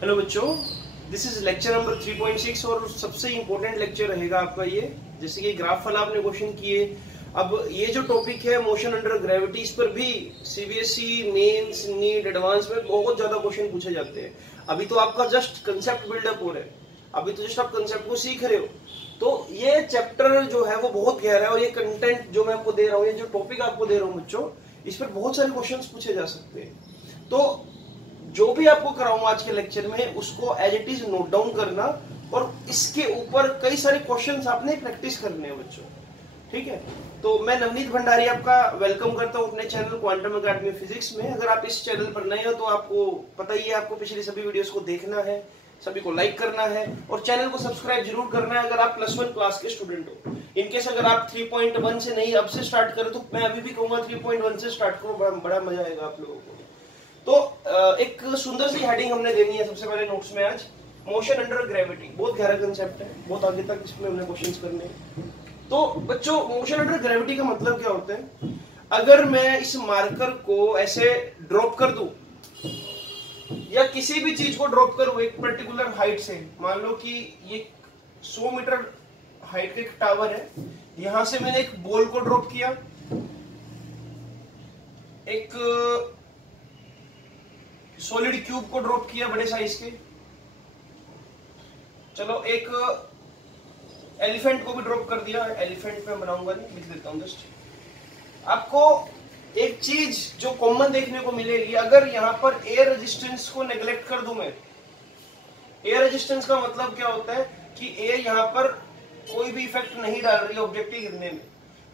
Hello बच्चों, this is lecture number 3.6 और सबसे इम्पोर्टेंट लेक्चर रहेगा आपका ये। जैसे कि ग्राफ वाला आपने क्वेश्चन किए, अब ये जो टॉपिक है मोशन अंडर ग्रेविटी, इस पर भी सीबीएसई मेंस, नीट, एडवांस में बहुत ज्यादा क्वेश्चन पूछे जाते हैं। अभी तो आपका जस्ट कंसेप्ट बिल्डअप हो रहा है, अभी तो जस्ट आप कंसेप्ट को सीख रहे हो। तो ये चैप्टर जो है वो बहुत गहरा है और ये कंटेंट जो मैं आपको दे रहा हूँ, ये जो टॉपिक आपको दे रहा हूँ बच्चों, इस पर बहुत सारे क्वेश्चंस पूछे जा सकते हैं। तो जो भी आपको कराऊंगा आज के लेक्चर में, उसको as it is note down करना और इसके ऊपर कई सारे क्वेश्चंस आपने प्रैक्टिस करने हैं बच्चों, ठीक है। तो मैं नवनीत भंडारी आपका वेलकम करता हूं अपने चैनल क्वांटम एकेडमी फिजिक्स में। अगर आप इस चैनल पर नए हो तो आपको पता ही है, आपको पिछली सभी वीडियोस को देखना है, सभी को लाइक करना है और चैनल को सब्सक्राइब जरूर करना है अगर आप +1 क्लास के स्टूडेंट हो। इनकेस अगर आप 3.1 से नहीं अब से स्टार्ट करें तो मैं अभी भी कहूंगा 3.1 से स्टार्ट करो, बड़ा मजा आएगा आप लोगों को। तो एक सुंदर सी हेडिंग हमने देनी है सबसे पहले नोट्स में आज, मोशन अंडर ग्रेविटी। बहुत गहरा कंसेप्ट है, बहुत आगे तक इसमें हमने क्वेश्चंस करने हैं। तो बच्चों, मोशन अंडर ग्रेविटी का मतलब क्या होता है? अगर मैं इस मार्कर को ऐसे ड्रॉप कर दूं या किसी भी चीज को ड्रॉप करूं एक पर्टिकुलर हाइट से, मान लो कि ये 100 मीटर हाइट का एक टावर है, यहां से मैंने एक बॉल को ड्रॉप किया, एक सॉलिड क्यूब को ड्रॉप किया बड़े साइज के, चलो एक एलिफेंट को भी ड्रॉप कर दिया। एलिफेंट में बनाऊंगा नहीं, लिख देता हूं जस्ट। आपको एक चीज जो कॉमन देखने को मिलेगी, अगर यहां पर एयर रेजिस्टेंस को नेग्लेक्ट कर दूं मैं, एयर रेजिस्टेंस का मतलब क्या होता है कि एयर यहां पर कोई भी इफेक्ट नहीं डाल रही है ऑब्जेक्ट के गिरने में,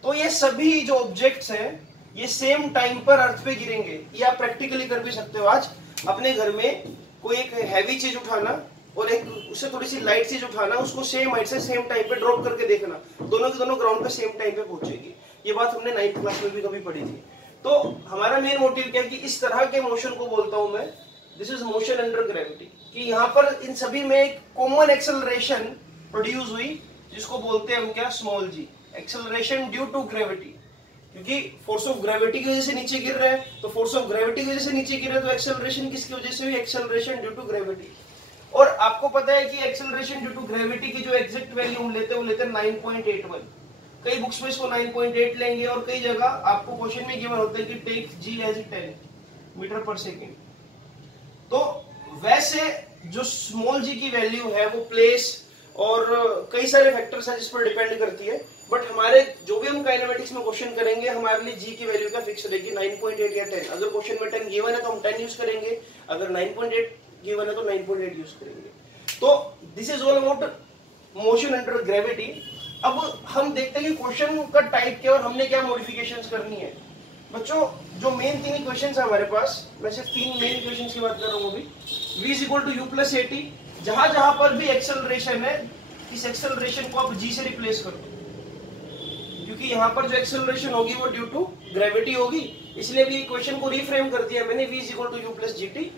तो ये सभी जो ऑब्जेक्ट्स हैं ये सेम टाइम पर अर्थ पे गिरेंगे। ये आप प्रैक्टिकली कर भी सकते हो आज अपने घर में। कोई एक हैवी चीज उठाना और एक उससे थोड़ी सी लाइट चीज उठाना, उसको सेम हाइट से सेम टाइम पे ड्रॉप करके देखना, दोनों की दोनों ग्राउंड पे सेम टाइम पे पहुंचेगी। ये बात हमने 9th क्लास में भी कभी पढ़ी थी। तो हमारा मेन मोटिव क्या है कि इस तरह के मोशन को बोलता हूं मैं, this is motion under gravity, कि यहाँ पर इन सभी में एक कॉमन एक्सेलरेशन प्रोड्यूस हुई जिसको बोलते हैं हम क्या, small g, acceleration due to gravity. क्योंकि फोर्स ऑफ ग्रेविटी की वजह से नीचे गिर रहे हैं, तो फोर्स ऑफ ग्रेविटी की वजह से नीचे गिर रहे हैं, तो एक्सेलरेशन किसकी वजह से हुई? Acceleration due to gravity. और आपको पता है कि एक्सेलरेशन ड्यू टू ग्रेविटी की जो एग्जैक्ट वैल्यू हम लेते हैं वो लेते हैं 9.81। कई बुक्स में इसको 9.8 लेंगे और कई जगह आपको क्वेश्चन में गिवन होता है कि टेक जी एज 10 मीटर पर सेकेंड। तो वैसे जो स्मॉल जी की वैल्यू है वो प्लेस और कई सारे फैक्टर्स हैं जिस पर डिपेंड करती है, बट हमारे जो भी हम काइनेमेटिक्स में क्वेश्चन करेंगे हमारे लिए जी की वैल्यू क्या फिक्स रहेगी, 9.8 या 10। अगर क्वेश्चन में 10 गिवन है तो हम 10 यूज करेंगे, अगर 9.8 गिवन है तो 9.8 यूज करेंगे। तो this is all about motion under gravity. अब हम देखते हैं कि क्वेश्चन का टाइप क्या और हमने क्या मॉडिफिकेशंस करनी है। बच्चों, जो मेन 3 इक्वेशंस है हमारे पास, मैं सिर्फ 3 मेन इक्वेशंस की बात कर रहा हूं अभी। v is equal to u plus a t, जहां जहां पर भी एक्सेलरेशन है इस एक्सेलरेशन को आप जी से रिप्लेस कर दो, क्योंकि यहां पर जो एक्सेलरेशन होगी वो ड्यू टू ग्रेविटी होगी, इसलिए भी इक्वेशन को रीफ्रेम कर दिया मैंने। v is equal to u plus g t,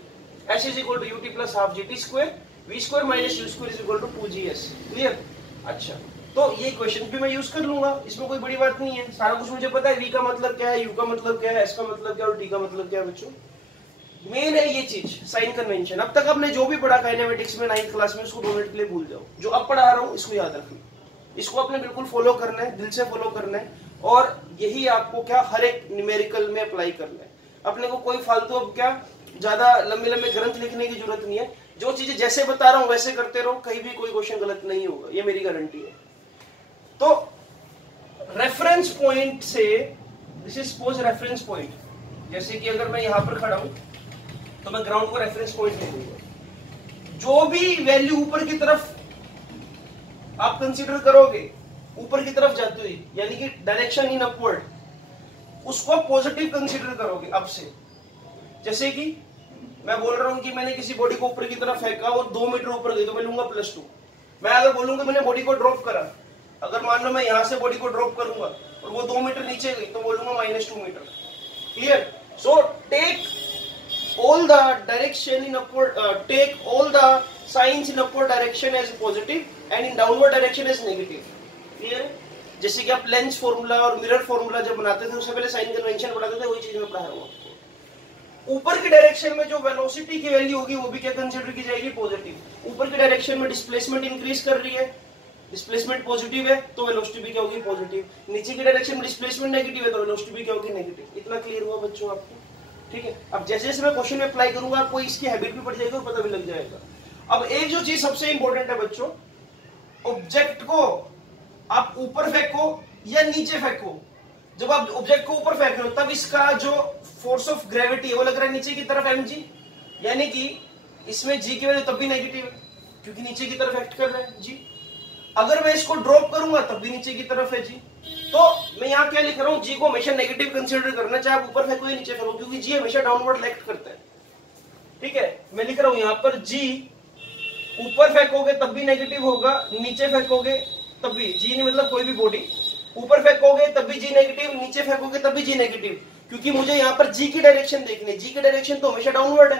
s is equal to u t plus half g t square, v square minus u square is equal to 2gs। Clear? अच्छा, तो ये equation भी मैं use कर लूंगा, इसमें कोई बड़ी बात नहीं है, सारा कुछ मुझे पता है। v का मतलब क्या है, u का मतलब क्या है, s का मतलब क्या है और t का मतलब क्या है। बच्चों, मेन है ये चीज, साइन कन्वेंशन। अब तक आपने जो भी पढ़ा काइनेमेटिक्स में 9th क्लास में, उसको 2 मिनट के लिए भूल जाओ। जो अब पढ़ा रहा हूं इसको याद रखना, इसको आपने बिल्कुल फॉलो करना है, दिल से फॉलो करना है, और यही आपको क्या हर एक न्यूमेरिकल में अप्लाई करना है। अपने को कोई फालतू अब क्या ज्यादा लंबे लंबे ग्रंथ लिखने की जरूरत नहीं है, जो चीजें जैसे बता रहा हूं वैसे करते रहो, कहीं भी कोई क्वेश्चन गलत नहीं होगा, ये मेरी गारंटी है। तो रेफरेंस पॉइंट से, this is suppose reference point, जैसे कि अगर मैं यहां पर खड़ा हूं तो मैं ग्राउंड को रेफरेंस पॉइंट लूंगा। जो भी वैल्यू ऊपर की तरफ आप कंसीडर करोगे, ऊपर की तरफ जाती हुई, यानी कि डायरेक्शन इन अपवर्ड, उसको पॉजिटिव कंसीडर करोगे अब से। जैसे कि मैं बोल रहा हूं कि मैंने किसी बॉडी को ऊपर की तरफ फेंका और 2 मीटर ऊपर गई तो मैं लूंगा +2। मैं अगर बोलूंगा मैंने बॉडी को ड्रॉप करा, अगर मान लो मैं यहां से बॉडी को ड्रॉप करूंगा और वो 2 मीटर नीचे गई तो बोलूंगा -2 metre. Clear? So take all the direction in upward, take all the signs in upward direction as positive and in downward direction as negative. Clear? जैसे कि आप लेंस फॉर्मूला और मिरर फॉर्मूला जब बनाते थे उससे पहले साइन कन्वेंशन बनाते थे, वही चीज में पढ़ा रहा हूं आपको। ऊपर की डायरेक्शन में जो वेलोसिटी की वैल्यू होगी वो भी क्या कंसीडर की जाएगी, पॉजिटिव। ऊपर की डायरेक्शन में डिस्प्लेसमेंट इंक्रीज कर रही है, डिस्प्लेसमेंट पॉजिटिव है तो वेलोसिटी भी क्या होगी, पॉजिटिव। नीचे की डायरेक्शन में डिस्प्लेसमेंट नेगेटिव है तो वेलोसिटी भी क्या होगी, नेगेटिव। इतना क्लियर हुआ बच्चों आपको? ठीक है। अब जैसे जैसे मैं क्वेश्चन में अप्लाई करूंगा आपको इसकी हैबिट भी पड़ जाएगी और पता भी लग जाएगा। अब एक जो चीज सबसे इंपॉर्टेंट है बच्चों, ऑब्जेक्ट को आप ऊपर फेंको या नीचे फेंको। जब आप ऑब्जेक्ट को ऊपर फेंक रहे हो तब इसका जो फोर्स ऑफ ग्रेविटी है वो लग रहा है नीचे की तरफ mg, यानी कि इसमें g की वैल्यू तब भी नेगेटिव है क्योंकि नीचे की तरफ एक्ट कर रहा है g। अगर मैं इसको ड्रॉप करूंगा तब भी नीचे की तरफ है g। तो मैं यहाँ क्या लिख रहा हूँ, g को हमेशा नेगेटिव कंसीडर करना, चाहे आप ऊपर फेंको या नीचे फेंको, क्योंकि g हमेशा डाउनवर्ड एक्ट करता है। ठीक है, मैं लिख रहा हूँ यहाँ पर g ऊपर फेंकोगे तब भी नेगेटिव होगा, नीचे फेंकोगे तब भी। g नहीं मतलब कोई भी बॉडी, ऊपर फेंकोगे तब भी g नेगेटिव, नीचे फेंकोगे तब भी g नेगेटिव, क्योंकि मुझे यहाँ पर g की डायरेक्शन देखनी है। g की डायरेक्शन तो हमेशा डाउनवर्ड है।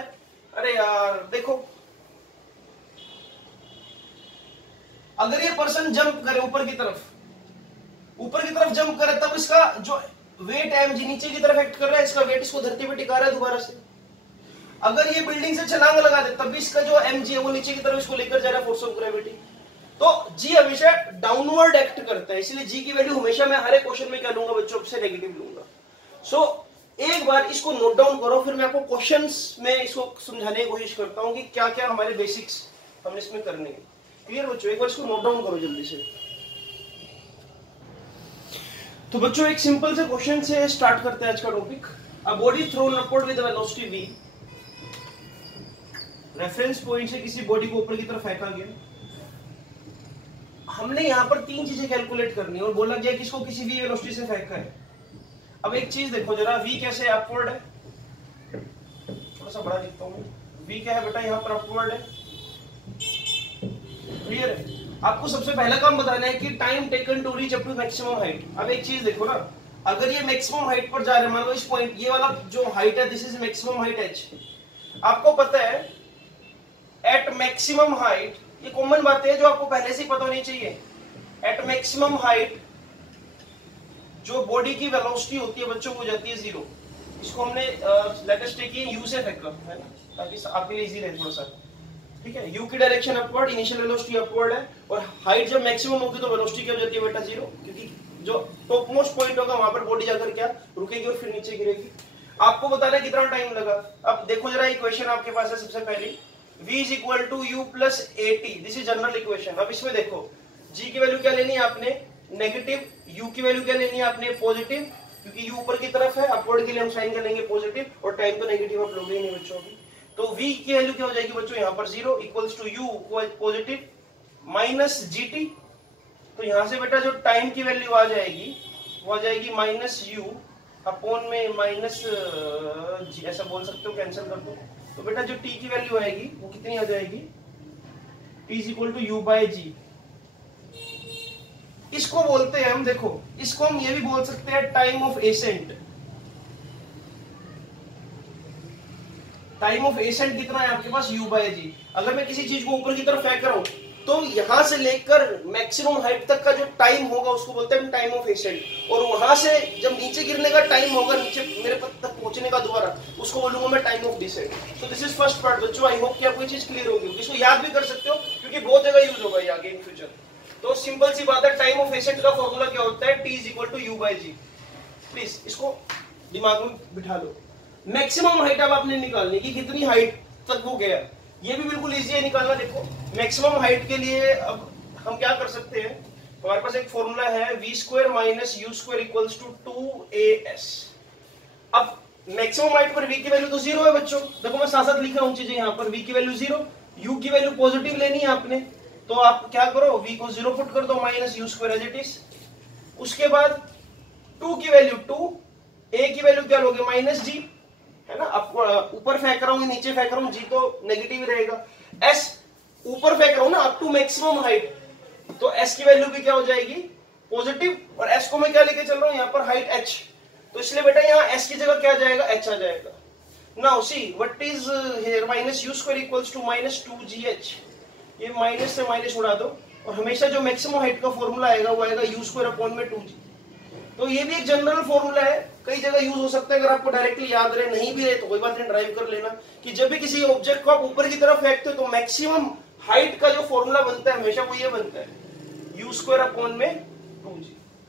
अरे यार देखो, अगर ये पर्सन जंप करे ऊपर की तरफ जंप करे तब इसका जो वेट है mg नीचे की तरफ एक्ट कर रहा है, इसका वेट इसको धरती पे टिका रहा है दोबारा से। अगर ये बिल्डिंग से छलांग लगा दे तब भी इसका जो mg है वो नीचे की तरफ इसको लेकर जा रहा है, फोर्स ऑफ ग्रेविटी। तो g हमेशा डाउनवर्ड एक्ट करता है, इसलिए g की वैल्यू हमेशा मैं हर एक क्वेश्चन में क्या लूंगा बच्चों, से नेगेटिव लूंगा। सो एक बार इसको नोट डाउन करो, फिर मैं आपको क्वेश्चंस में इसको समझाने की कोशिश करता हूं कि क्या क्या हमारे बेसिक्स हमने इसमें करने हैं। क्लियर बच्चों? एक बार इसको नोट डाउन करो जल्दी से। तो बच्चों एक सिंपल से क्वेश्चन से स्टार्ट करते हैं आज का topic. A body throne upward with velocity v, reference point से किसी बॉडी को ऊपर की तरफ फेंका गया। हमने यहां पर तीन चीजें कैलकुलेट करनी है और बोला गया कि इसको किसी v वेलोसिटी से फेंका है। अब एक चीज देखो जरा, v कैसे अपवर्ड है, थोड़ा सा बड़ा लिखता हूं। v क्या है बेटा, यहां पर अपवर्ड है। क्लियर है? आपको सबसे पहला काम बताना है कि time taken to reach up to maximum height. अब एक चीज देखो ना, अगर ये मैक्सिमम हाइट पर जा रहे हैं, मान लो इस पॉइंट, ये वाला जो हाइट है this is maximum height h। आपको पता है एट मैक्सिमम हाइट, ये कॉमन बात है जो आपको पहले से ही पता होनी चाहिए, एट मैक्सिमम हाइट जो बॉडी की वेलोसिटी होती है बच्चों को जाती है 0। इसको हमने लेटेस्ट टेक किए u से फेंका है ना, ताकि आपके लिए इजी रहे थोड़ा सा। ठीक है, u की direction upward, initial velocity upward है, और हाइट जब मैक्सिमम होगी तो वेलोसिटी क्या हो जाती है बेटा 0, क्योंकि जो टॉप मोस्ट पॉइंट होगा वहां पर बॉडी जाकर क्या रुकेगी और फिर नीचे गिरेगी। आपको बताना है कितना टाइम लगा। अब देखो जरा इक्वेशन आपके पास है सबसे पहली, v is equal to u plus at, this is general equation. अब इसमें देखो g की वैल्यू क्या लेनी है आपने, नेगेटिव, u की वैल्यू क्या लेनी है आपने, पॉजिटिव, क्योंकि u ऊपर की तरफ है, अपवर्ड के लिए हम साइन कर लेंगे पॉजिटिव, और टाइम तो नेगेटिव आप लोगे ही नहीं बच्चों की। तो v की वैल्यू क्या हो जाएगी बच्चों, यहाँ पर 0 equals to u positive minus gt। तो यहां से बेटा जो टाइम की वैल्यू आ जाएगी वो आ जाएगी माइनस u अपॉन में माइनस g, ऐसा बोल सकते हो, कैंसिल कर दो। तो बेटा जो t की वैल्यू आएगी वो कितनी आ जाएगी, t is equal to u by g। इसको बोलते हैं हम, देखो इसको हम ये भी बोल सकते हैं time of ascent. Time of accent कितना है आपके पास, u बाय g। अगर मैं किसी चीज को ऊपर की तरफ फेंक रहा हूं तो यहां से लेकर मैक्सिमम हाइट तक का जो टाइम होगा उसको बोलते हैं टाइम ऑफ एसेंट, और वहां से जब नीचे गिरने का टाइम होगा, नीचे मेरे तक पहुंचने का दोबारा, उसको बोलूंगा मैं टाइम ऑफ डिसेंट। तो दिस इज फर्स्ट पार्ट बच्चों, आई होप कि आपको ये चीज क्लियर होगी। इसको याद भी कर सकते हो क्योंकि बहुत जगह यूज होगा ये आगे इन फ्यूचर। तो सिंपल सी बात है, टाइम ऑफ एसेंट का फॉर्मूला क्या होता है, t is equal to u by g। Please इसको दिमाग में बिठा लो। मैक्सिमम हाइट अब आपने निकालनी कि कितनी हाइट तक वो गया, ये भी बिल्कुल इजी है निकालना। देखो मैक्सिमम हाइट के लिए अब हम क्या कर सकते हैं, हमारे पास एक फॉर्मूला है v square minus u square equals to 2as। अब मैक्सिमम हाइट पर v की वैल्यू तो 0 है बच्चों, देखो मैं साथ साथ लिख रहा हूं चीजें, यहाँ पर v की वैल्यू 0, u की वैल्यू पॉजिटिव लेनी है आपने, तो आप क्या करो v को 0 पुट कर दो minus u square as it is. उसके बाद 2 की वैल्यू 2, a की वैल्यू क्या लोगे माइनस g, है ना। अब ऊपर फेंक रहा हूं नीचे फेंक रहा हूं, g तो नेगेटिव ही रहेगा। s ऊपर फेंक रहा हूं ना अप टू मैक्सिमम हाइट, तो s की वैल्यू भी क्या हो जाएगी पॉजिटिव, और s को मैं क्या लेके चल रहा हूं यहाँ पर हाइट h, तो इसलिए बेटा यहाँ s की जगह क्या आ जाएगा, h आ जाएगा। Now see what is here, minus u square equals to minus 2gh। ये माइनस से माइनस उड़ा दो, और हमेशा जो मैक्सिमम हाइट का फॉर्मूला आएगा वो आएगा u स्क्वायर अपॉन में 2g। तो ये भी एक जनरल फॉर्मूला है, कई जगह यूज हो सकता है। अगर आपको डायरेक्टली याद रहे, नहीं भी रहे तो कोई बात नहीं, ड्राइव कर लेना कि जब भी किसी ऑब्जेक्ट को आप ऊपर की तरफ फेंकते हो तो मैक्सिमम हाइट का जो फॉर्मूला बनता है हमेशा वो ये बनता है u² में 2g,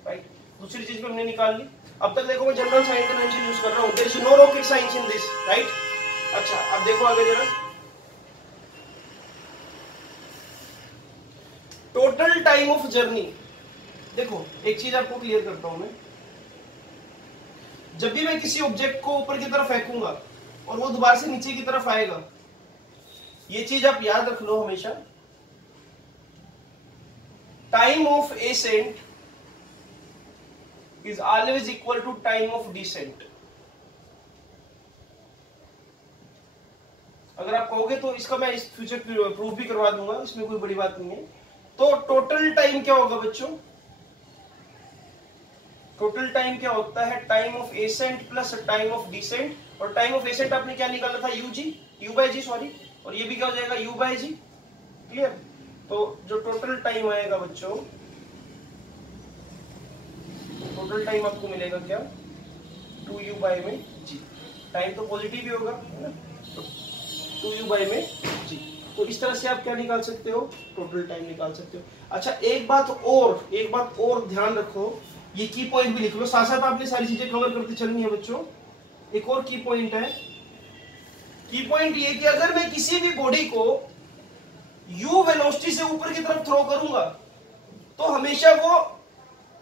राइट। दूसरी चीज भी हमने निकाल ली। अब तक देखो मैं जनरल साइन कन्वेंशन यूज कर रहा हूं, there is no rocket science in this, right. अच्छा अब देखो आगे जरा, टोटल टाइम ऑफ जर्नी। देखो एक चीज आपको क्लियर करता हूं मैं, जब भी मैं किसी ऑब्जेक्ट को ऊपर की तरफ फेंकूंगा और वो दोबारा से नीचे की तरफ आएगा, ये चीज आप याद रख लो हमेशा, time of ascent is always equal to time of descent. अगर आप कहोगे तो इसका मैं इस फ्यूचर प्रूफ भी करवा दूंगा, इसमें कोई बड़ी बात नहीं है। तो टोटल टाइम क्या होगा बच्चों, टोटल टाइम क्या होता है, time of ascent plus time of descent. और टाइम ऑफ एसेंट आपने क्या निकाला था, u बाय जी, सॉरी, और ये भी क्या हो जाएगा u बाय जी, क्लियर। तो जो टोटल टाइम आएगा बच्चों, टोटल टाइम आपको मिलेगा क्या, 2u बाय में जी। टाइम तो पॉजिटिव ही होगा है ना, तो 2u बाय में जी। तो इस तरह से आप क्या निकाल सकते हो, टोटल टाइम निकाल सकते हो। अच्छा एक बात और ध्यान रखो, ये की पॉइंट भी लिख लो, साथ साथ आपने सारी चीजें कवर करते चलनी है बच्चों। एक और की पॉइंट है, की पॉइंट ये कि अगर मैं किसी भी बॉडी को u वेलोसिटी से ऊपर की तरफ थ्रो करूंगा तो हमेशा वो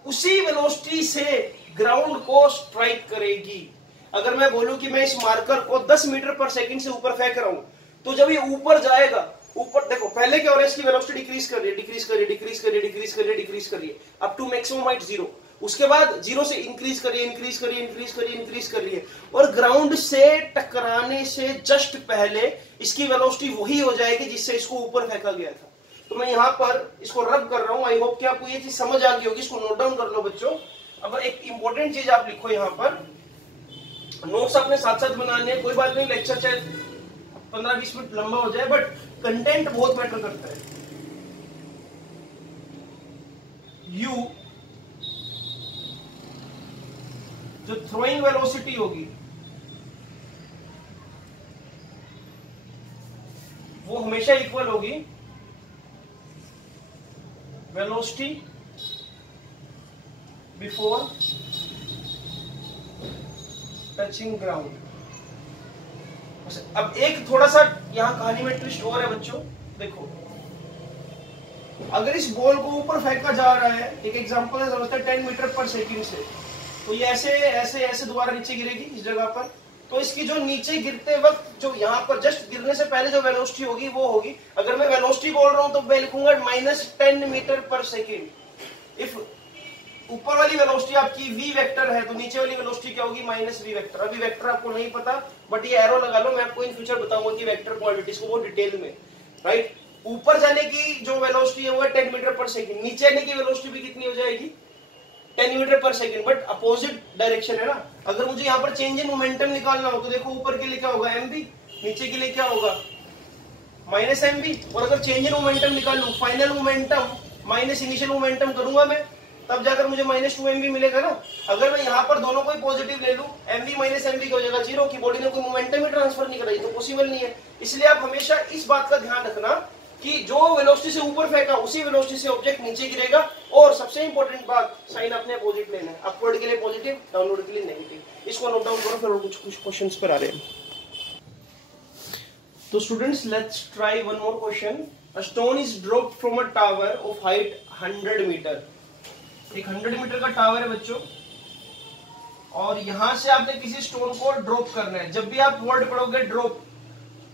उसी वेलोसिटी से ग्राउंड को स्ट्राइक करेगी। अगर मैं बोलूं कि मैं इस मार्कर को 10 मीटर पर सेकंड से ऊपर फेंक रहा हूं, तो जब ये ऊपर जाएगा, ऊपर देखो पहले क्या हो रहा है, इसकी वेलोसिटी डिक्रीज कर रही है, डिक्रीज कर रही है, डिक्रीज कर रही है, डिक्रीज कर रही है, डिक्रीज कर रही है, अप टू मैक्सिमम हाइट 0। उसके बाद 0 से इंक्रीज कर रही है, इंक्रीज कर रही है, इंक्रीज कर रही है, इंक्रीज कर रही है, और ग्राउंड से टकराने से जस्ट पहले इसकी वेलोसिटी वही हो जाएगी जिससे इसको ऊपर फेंका गया था। तो मैं यहाँ पर इसको रब कर रहा हूं, आई होप कि आपको ये चीज समझ आ गई होगी, इसको नोट डाउन कर लो बच्चों। अब एक इंपॉर्टेंट चीज आप लिखो यहाँ पर, नोट्स अपने साथ साथ बनाने हैं, कोई बात नहीं, लेक्चर चाहे 15-20 मिनट लंबा हो जाए, बट कंटेंट बहुत मैटर करता है। u जो थ्रोइंग वेलोसिटी होगी वो हमेशा इक्वल होगी वेलोसिटी बिफोर टचिंग ग्राउंड। अब एक थोड़ा सा यहां कहानी में ट्विस्ट और है बच्चों, देखो अगर इस बॉल को ऊपर फेंका जा रहा है, एक एग्जांपल है, 10 मीटर पर सेकंड से, तो ये ऐसे ऐसे ऐसे दोबारा नीचे गिरेगी इस जगह पर, तो इसकी जो नीचे गिरते वक्त जो यहाँ पर जस्ट गिरने से पहले जो वेलोसिटी होगी वो होगी, अगर मैं वेलोसिटी बोल रहा हूं तो मैं लिखूंगा -10 मीटर पर सेकंड। इफ ऊपर वाली वेलोसिटी आपकी v वेक्टर है तो नीचे वाली वेलोसिटी क्या होगी, -v वेक्टर। अभी वेक्टर आपको नहीं पता, बट ये एरो लगा लो, मैं आपको इन फ्यूचर बताऊंगा कि वेक्टर क्वांटिटीज को वो डिटेल में, राइट। ऊपर जाने की जो वेलोसिटी है वो है 10 मीटर पर सेकंड, नीचे आने की वेलोसिटी भी कितनी हो जाएगी, 10 metre per second, but opposite direction है ना। अगर मुझे यहाँ पर चेंज इन मोमेंटम निकालना हो तो देखो ऊपर के लिए क्या होगा mv, नीचे के लिए क्या होगा -mv। और अगर चेंज इन मोमेंटम निकाल लूं, final momentum minus initial momentum करूंगा मैं, तब जाकर मुझे -2mv मिलेगा ना। अगर मैं यहाँ पर दोनों को ही पॉजिटिव ले लूं, mv -mv हो जाएगा 0, की बॉडी ने कोई मोमेंटम ही ट्रांसफर नहीं कराई, तो पॉसिबल नहीं है। इसलिए आप हमेशा इस बात का ध्यान रखना कि जो वेलोसिटी से ऊपर फेंका उसी वेलोसिटी से ऑब्जेक्ट नीचे गिरेगा। और सबसे इंपॉर्टेंट बात, साइन अपने अपोजिट लेना है, अपवर्ड के लिए पॉजिटिव, डाउनवर्ड के लिए नेगेटिव। इसको नोट डाउन करो, फिर कुछ क्वेश्चंस पर आ रहे हैं। तो students let's try one more question. A stone is dropped from a tower of height 100 metre. एक 100 मीटर का टावर है बच्चों, और यहां से आपने किसी स्टोन को ड्रॉप करना है। जब भी आप वर्ड पढ़ोगे ड्रॉप,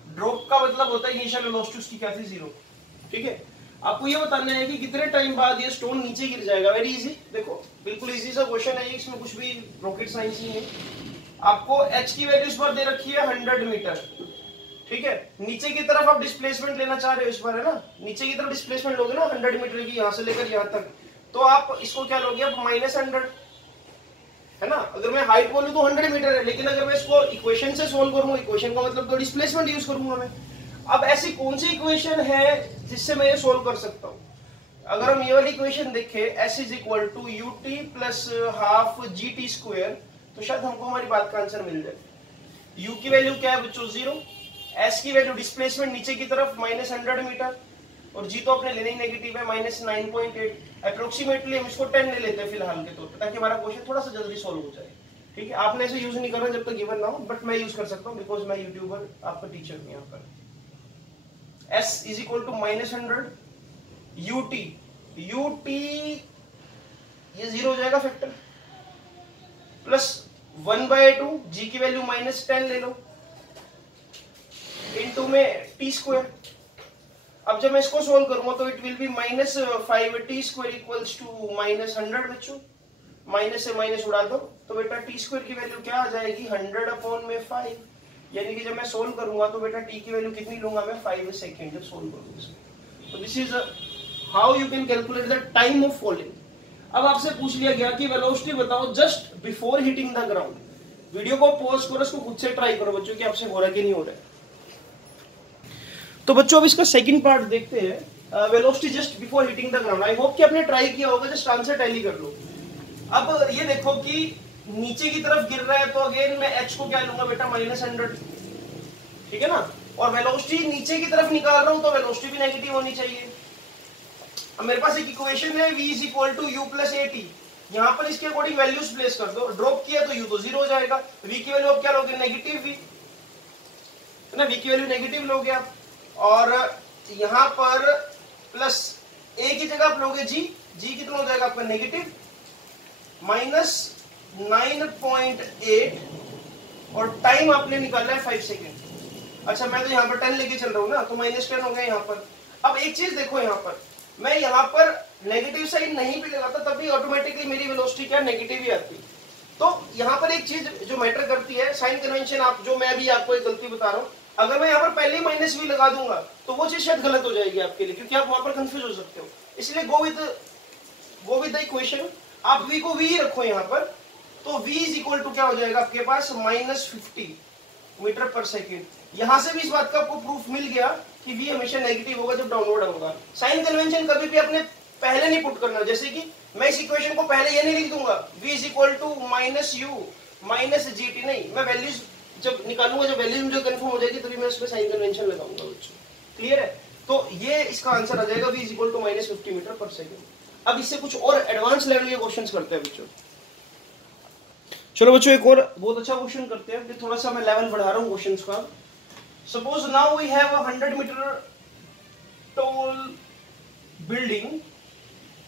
ड्रॉप का मतलब होता है इनिशियल वेलोसिटी उसकी क्या थी, 0, ठीक है। आपको ये बताना है कि कितने टाइम बाद ये स्टोन नीचे गिर जाएगा। वेरी इजी, देखो बिल्कुल इजी सा क्वेश्चन है, इसमें कुछ भी रॉकेट साइंस नहीं है। आपको h की वैल्यू इस बार दे रखी है 100 मीटर, ठीक है। नीचे की तरफ आप डिस्प्लेसमेंट लेना चाह रहे हो इस बार, है ना, नीचे की तरफ डिस्प्लेसमेंट लोगे ना 100 मीटर की, यहां से लेकर यहां तक, तो आप इसको क्या लोगे, आप -100, है ना। अगर मैं हाइट बोलूं तो 100 मीटर है, लेकिन अगर मैं इसको इक्वेशन से सोल्व करूंगा, इक्वेशन का मतलब तो डिस्प्लेसमेंट यूज करूंगा मैं। अब ऐसी कौन सी इक्वेशन है जिससे मैं ये सोल्व कर सकता हूं, अगर हम ये वाली इक्वेशन देखें s is equal to u t plus half g t square, तो शायद हमको हमारी बात का आंसर मिल जाए। u की वैल्यू क्या है बच्चों 0, s की वैल्यू डिस्प्लेसमेंट नीचे की तरफ -100 मीटर, और g तो अपने लेने ही नेगेटिव है -9.8। अप्रोक्सीमेटली हम इसको 10 ले लेते हैं फिलहाल के तौर पे, ताकि हमारा क्वेश्चन थोड़ा सा जल्दी सॉल्व हो जाए। ठीक है, आपने ऐसे यूज नहीं करना जब तक गिवन ना हो, बट मैं यूज कर सकता हूँ बिकॉज मैं यूट्यूबर आपका टीचर हूँ यहाँ पर। s is equal to -100 ut ये 0 हो जाएगा फैक्टर, प्लस 1/2 g की वैल्यू -10 ले लो, इनटू में t स्क्वायर। अब जब मैं इसको सोल्व करूंगा तो it will be -5t square equals to -100 बच्चों, माइनस से माइनस उड़ा दो तो बेटा टी स्क्वायर की वैल्यू क्या आ जाएगी 100/5, यानी कि जब मैं सोल्व करूंगा तो बेटा टी की वैल्यू कितनी लूंगा मैं 5 सेकेंड जब सोल्व करूंगा इसको। तो this is how you can calculate the time of falling. अब आपसे पूछ लिया गया कि वेलोसिटी बताओ just before hitting the ground. Video को पॉज करो, इसको खुद से ट्राई करो बच्चों कि आपसे हो रहा है कि नहीं हो रहा है। तो बच्चों अब इसका सेकंड पार्ट देखते हैं, velocity just before hitting the ground. I hope कि आपने ट्राई किया होगा, जस्ट आंसर टैली कर लो। अब ये देखो कि नीचे की तरफ गिर रहा है तो अगेन मैं h को क्या लूंगा बेटा -100, ठीक है ना, और वेलोसिटी नीचे की तरफ निकाल रहा हूं तो वेलोसिटी भी नेगेटिव होनी चाहिए। अब मेरे पास एक इक्वेशन है v is equal to u plus a t, यहां पर इसके अकॉर्डिंग वैल्यूज प्लेस कर दो, ड्रॉप किया तो u तो 0 हो जाएगा, v की वैल्यू अब क्या लोगे नेगेटिव v, है ना, v की वैल्यू नेगेटिव लोगे आप, और यहां पर प्लस a की जगह आप लोगे g कितना हो जाएगा आपका नेगेटिव -9.8, और टाइम आपने निकाला है 5 सेकेंड। अच्छा मैं तो यहाँ पर 10 लेके चल रहा हूँ ना, तो -10 हो गया यहाँ पर। अब एक चीज देखो, यहाँ पर मैं यहाँ पर नेगेटिव साइड नहीं भी लगाता तब भी ऑटोमेटिकली मेरी वेलोसिटी क्या नेगेटिव ही आती। तो यहाँ पर एक चीज जो मैटर करती है साइन कन्वेंशन, आप जो मैं भी आपको एक गलती बता रहा हूँ, अगर मैं यहाँ पर पहले ही -v लगा दूंगा तो वो चीज शायद गलत हो जाएगी आपके लिए, क्योंकि आप वहां पर कंफ्यूज हो सकते हो। इसलिए गो विद द इक्वेशन, आप v को v ही रखो यहाँ पर, तो v इज इक्वल टू क्या हो जाएगा आपके पास -50 मीटर पर सेकेंड। यहां से भी इस बात का आपको प्रूफ मिल गया कि v हमेशा नेगेटिव होगा जब डाउनवर्ड होगा। साइन कन्वेंशन कभी भी अपने पहले नहीं पुट करना, जैसे कि मैं इस इक्वेशन को पहले ये नहीं लिख दूंगा v is equal to -u -gt, नहीं, मैं वैल्यूज जब निकालूंगा, जब वैल्यूज मुझे कंफर्म हो जाएगी तभी मैं उसमें साइन कन्वेंशन लगाऊंगा बच्चों। क्लियर है? तो ये इसका आंसर आ जाएगा v is equal to -50 metre per second. अब इससे कुछ और एडवांस लेवल के क्वेश्चंस करते हैं बच्चों। चलो बच्चों एक और बहुत अच्छा क्वेश्चन करते हैं, फिर थोड़ा सा मैं लेवल बढ़ा रहा हूँ क्वेश्चंस का। Suppose now we have a 100 metre tall building,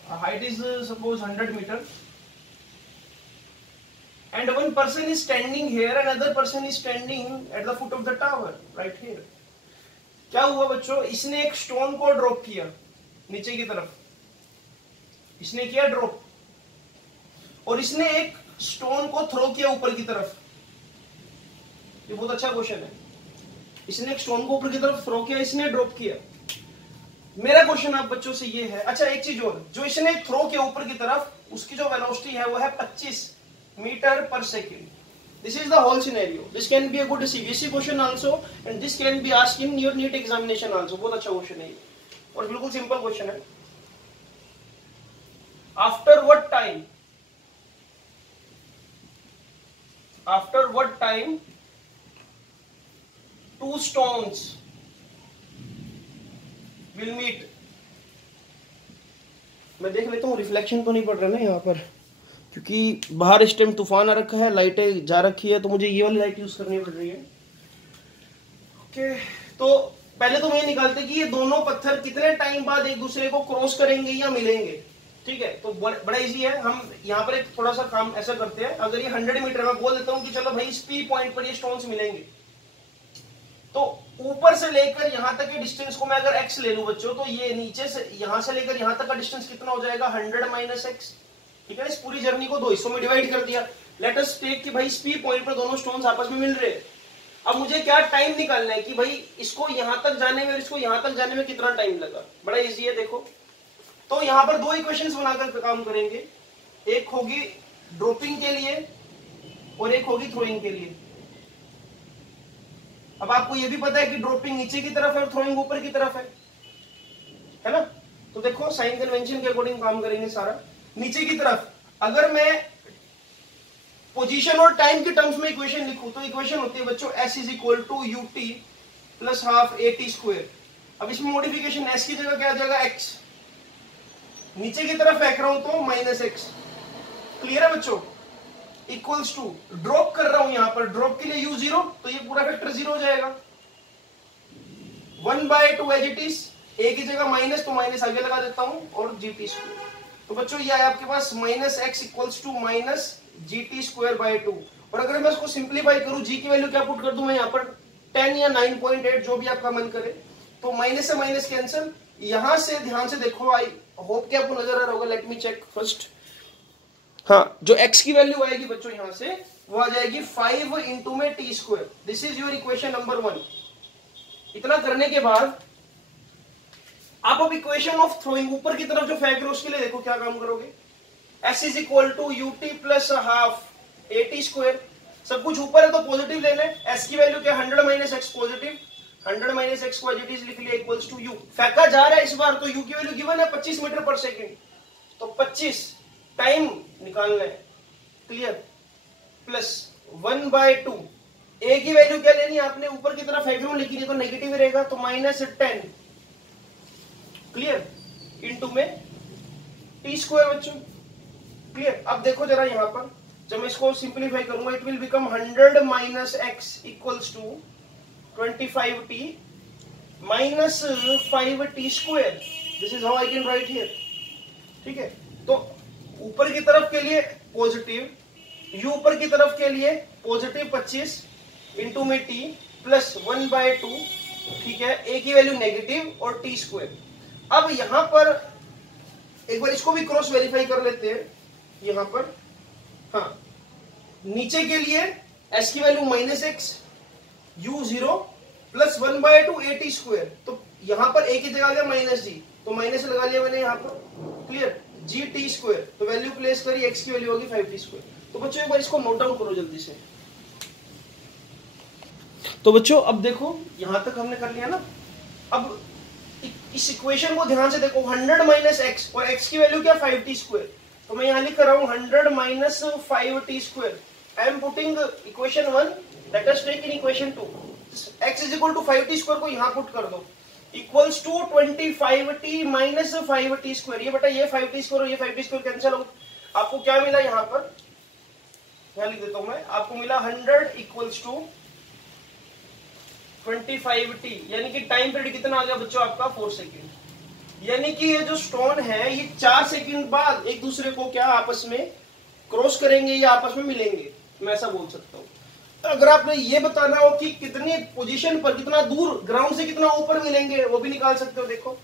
height is suppose 100 metre, and one person is standing here and another person is standing at the foot of the tower right here। क्या हुआ बच्चों, इसने एक stone को drop किया नीचे की तरफ, इसने किया ड्रॉप, और इसने एक स्टोन को थ्रो किया ऊपर की तरफ। ये बहुत अच्छा क्वेश्चन है, इसने एक स्टोन को ऊपर की तरफ थ्रो किया, इसने ड्रॉप किया। मेरा क्वेश्चन आप बच्चों से ये है, अच्छा एक चीज और, जो इसने थ्रो किया ऊपर की तरफ, उसकी जो वेलोसिटी है वो है 25 metre per second. This is the whole scenario. This can be a good CBSE question also, and this can be asked in your NEET examination also. बहुत अच्छा क्वेश्चन है ये, और बिल्कुल सिंपल क्वेश्चन है। After what time two stones will meet? मैं देख लेता हूँ रिफ्लेक्शन तो नहीं पड़ रहा ना यहाँ पर, क्योंकि बाहर इस टाइम तूफान आ रखा है, लाइटें जा रखी है, तो मुझे ये वाली लाइट यूज करनी पड़ रही है। ओके, तो पहले तो ये निकालते कि ये दोनों पत्थर कितने टाइम बाद एक दूसरे को क्रॉस करेंगे या मिलेंगे। ठीक है, तो बड़ा इजी है। हम यहाँ पर एक थोड़ा सा काम ऐसा करते हैं, अगर ये 100 मीटर में बोल देता हूँ कि चलो भाई इस पी पॉइंट पर ये स्टोन्स मिलेंगे, तो ऊपर से लेकर यहां तक के डिस्टेंस को मैं अगर x ले लूं बच्चों, तो ये नीचे से यहां से लेकर यहां तक का डिस्टेंस कितना हो जाएगा 100 माइनस x। ठीक है, इस पूरी जर्नी को दो हिस्सों में डिवाइड कर दिया। लेट अस टेक कि भाई इस पी पॉइंट पर दोनों स्टोन्स आपस में मिल रहे हैं। अब मुझे क्या टाइम निकालना है कि भाई इसको यहां तक जाने में और इसको यहां तक जाने में कितना टाइम लगा। बड़ा इजी है, देखो तो यहां पर दो इक्वेशंस बनाकर काम करेंगे, एक होगी ड्रॉपिंग के लिए और एक होगी थ्रोइंग के लिए। अब आपको यह भी पता है कि ड्रॉपिंग नीचे की तरफ है और थ्रोइंग ऊपर की तरफ है ना। तो देखो साइन कन्वेंशन के अकॉर्डिंग काम करेंगे सारा। नीचे की तरफ अगर मैं पोजीशन और टाइम के टर्म्स में इक्वेशन लिखूं तो इक्वेशन होती है बच्चों s is equal to u t plus half a t square. अब इसमें मॉडिफिकेशन s की जगह क्या आ जाएगा x, नीचे की तरफ फेंक रहा हूं तो माइनस एक्स। क्लियर है बच्चों? इक्वल्स टू ड्रॉप कर रहा हूं यहां पर, ड्रॉप के लिए u जीरो, तो ये पूरा फैक्टर जीरो हो जाएगा। 1/2 एज इट इज, a की जगह माइनस तो माइनस आगे लगा देता हूं और जी टी स्क्वायर। तो बच्चों ये आया आपके पास minus x equals to minus g t square by 2। और अगर मैं इसको सिंप्लीफाई करूं, जी की वैल्यू क्या पुट कर दूं मैं यहाँ पर 10 या 9.8 जो भी आपका मन करे, तो माइनस से माइनस कैंसिल। यहां से ध्यान से देखो, आई होप कि आपको नजर आ रहा होगा, लेट मी चेक फर्स्ट। हाँ, जो x की वैल्यू आएगी बच्चों यहां से वो आ जाएगी 5 इंटू में T square. This is your equation number 1। इतना करने के बाद आप अब इक्वेशन ऑफ थ्रोइंग ऊपर की तरफ जो फेंक रहे हो उसके लिए देखो क्या काम करोगे। s is equal to u t plus half a t square. सब कुछ ऊपर है तो पॉजिटिव ले लें। s की वैल्यू क्या, 100 minus x positive, 100 minus x को एज इट इज लिख लिया इक्वल्स टू यू। फेंका जा रहा है इस बार तो u की वैल्यू गिवन है 25 मीटर पर सेकेंड, तो 25 टाइम निकालना है। क्लियर? प्लस 1/2 a की वैल्यू क्या लेनी है आपने, ऊपर की तरफ हेडरूम लिखी है तो नेगेटिव रहेगा, तो माइनस 10। क्लियर? इनटू में टी स्क्वायर बच्चों। क्लियर? अब देखो जरा यहां पर जब मैं इसको सिंप्लीफाई करूंगा, it will become 100 minus x equals to 25t minus 5t square. This is how I can write here. ठीक है, तो ऊपर की तरफ के लिए पॉजिटिव, u ऊपर की तरफ के लिए पॉजिटिव 25 इंटू में t प्लस 1/2। ठीक है, a की वैल्यू नेगेटिव और t स्क्वायर। अब यहां पर एक बार इसको भी क्रॉस वेरीफाई कर लेते हैं यहां पर। हाँ, नीचे के लिए s की value minus x, u zero plus 1/2 ए टी स्क्वायर। तो यहां पर a की जगह आ गया माइनस जी, तो माइनस लगा लिया मैंने यहां पर। क्लियर? जी टी स्क्वायर, तो वैल्यू प्लेस करी, x की वैल्यू होगी 5t स्क्वायर। तो बच्चों एक बार इसको नोट डाउन करो जल्दी से। तो बच्चों अब देखो यहां तक हमने कर लिया ना। अब इस इक्वेशन को ध्यान से देखो, 100 माइनस एक्स और x की वैल्यू क्या, 5t स्क्वायर। तो मैं यहां लिख रहा हूं 100 minus 5t square. I am putting equation 1, let us take in equation 2। x is equal to 5t square को यहां पुट कर दो, equals to 25t minus 5t square. ये बेटा ये 5t स्क्वायर और ये 5t स्क्वायर कैंसिल हो, आपको क्या मिला यहां पर, यहां लिख देता हूं मैं, आपको मिला 100 इक्वल्स टू 25t, यानी कि टाइम पीरियड कितना आ गया बच्चों आपका 4 सेकेंड। यानी कि ये जो स्टोन है ये 4 सेकेंड बाद एक दूसरे को क्या आपस में क्रॉस करेंगे या आपस में मिलेंगे, मैं ऐसा बोल सकता हूं। तो अगर आपने ये बताना हो कि कितनी पोजीशन पर, कितना दूर, ग्राउंड से कितना ऊपर मिलेंगे, वो भी निकाल सकते हो। देखो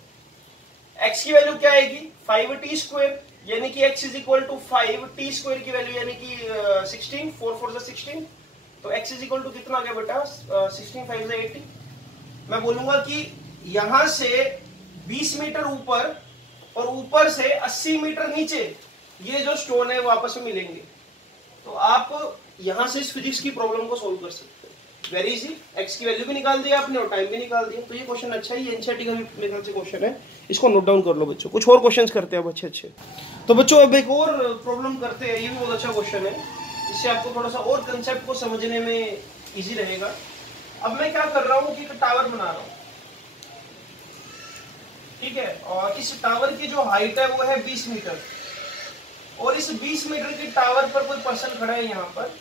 x की वैल्यू क्या आएगी, 5t स्क्वायर, यानी कि x is equal to 5t square की वैल्यू यानी कि 16, 4 4 16। तो x इज इक्वल टू कितना आ गया बेटा, 16 5 80। मैं बोलूंगा कि यहां से 20 मीटर ऊपर और ऊपर से 80 मीटर नीचे ये जो स्टोन है वो आपस में मिलेंगे। तो आप यहां से इस फिजिक्स की प्रॉब्लम को सोल्व कर सकते हो। वेरी इजी, x की वैल्यू भी निकाल दिया आपने और टाइम भी निकाल दिया। तो ये क्वेश्चन अच्छा है, ये एनसीईआरटी का भी मेरे ख्याल से क्वेश्चन है, इसको नोट डाउन कर लो बच्चों। कुछ और क्वेश्चंस करते हैं अब अच्छे अच्छे। तो बच्चों अब एक और प्रॉब्लम करते हैं, ये भी बहुत अच्छा क्वेश्चन है, इससे आपको थोड़ा सा और कंसेप्ट को समझने में इजी रहेगा। अब मैं क्या कर रहा हूँ कि एक टावर बना रहा हूँ, ठीक है, और इस टावर की जो हाइट है वो है 20 मीटर, और इस 20 मीटर की टावर पर कोई पर्सन खड़ा है यहाँ पर।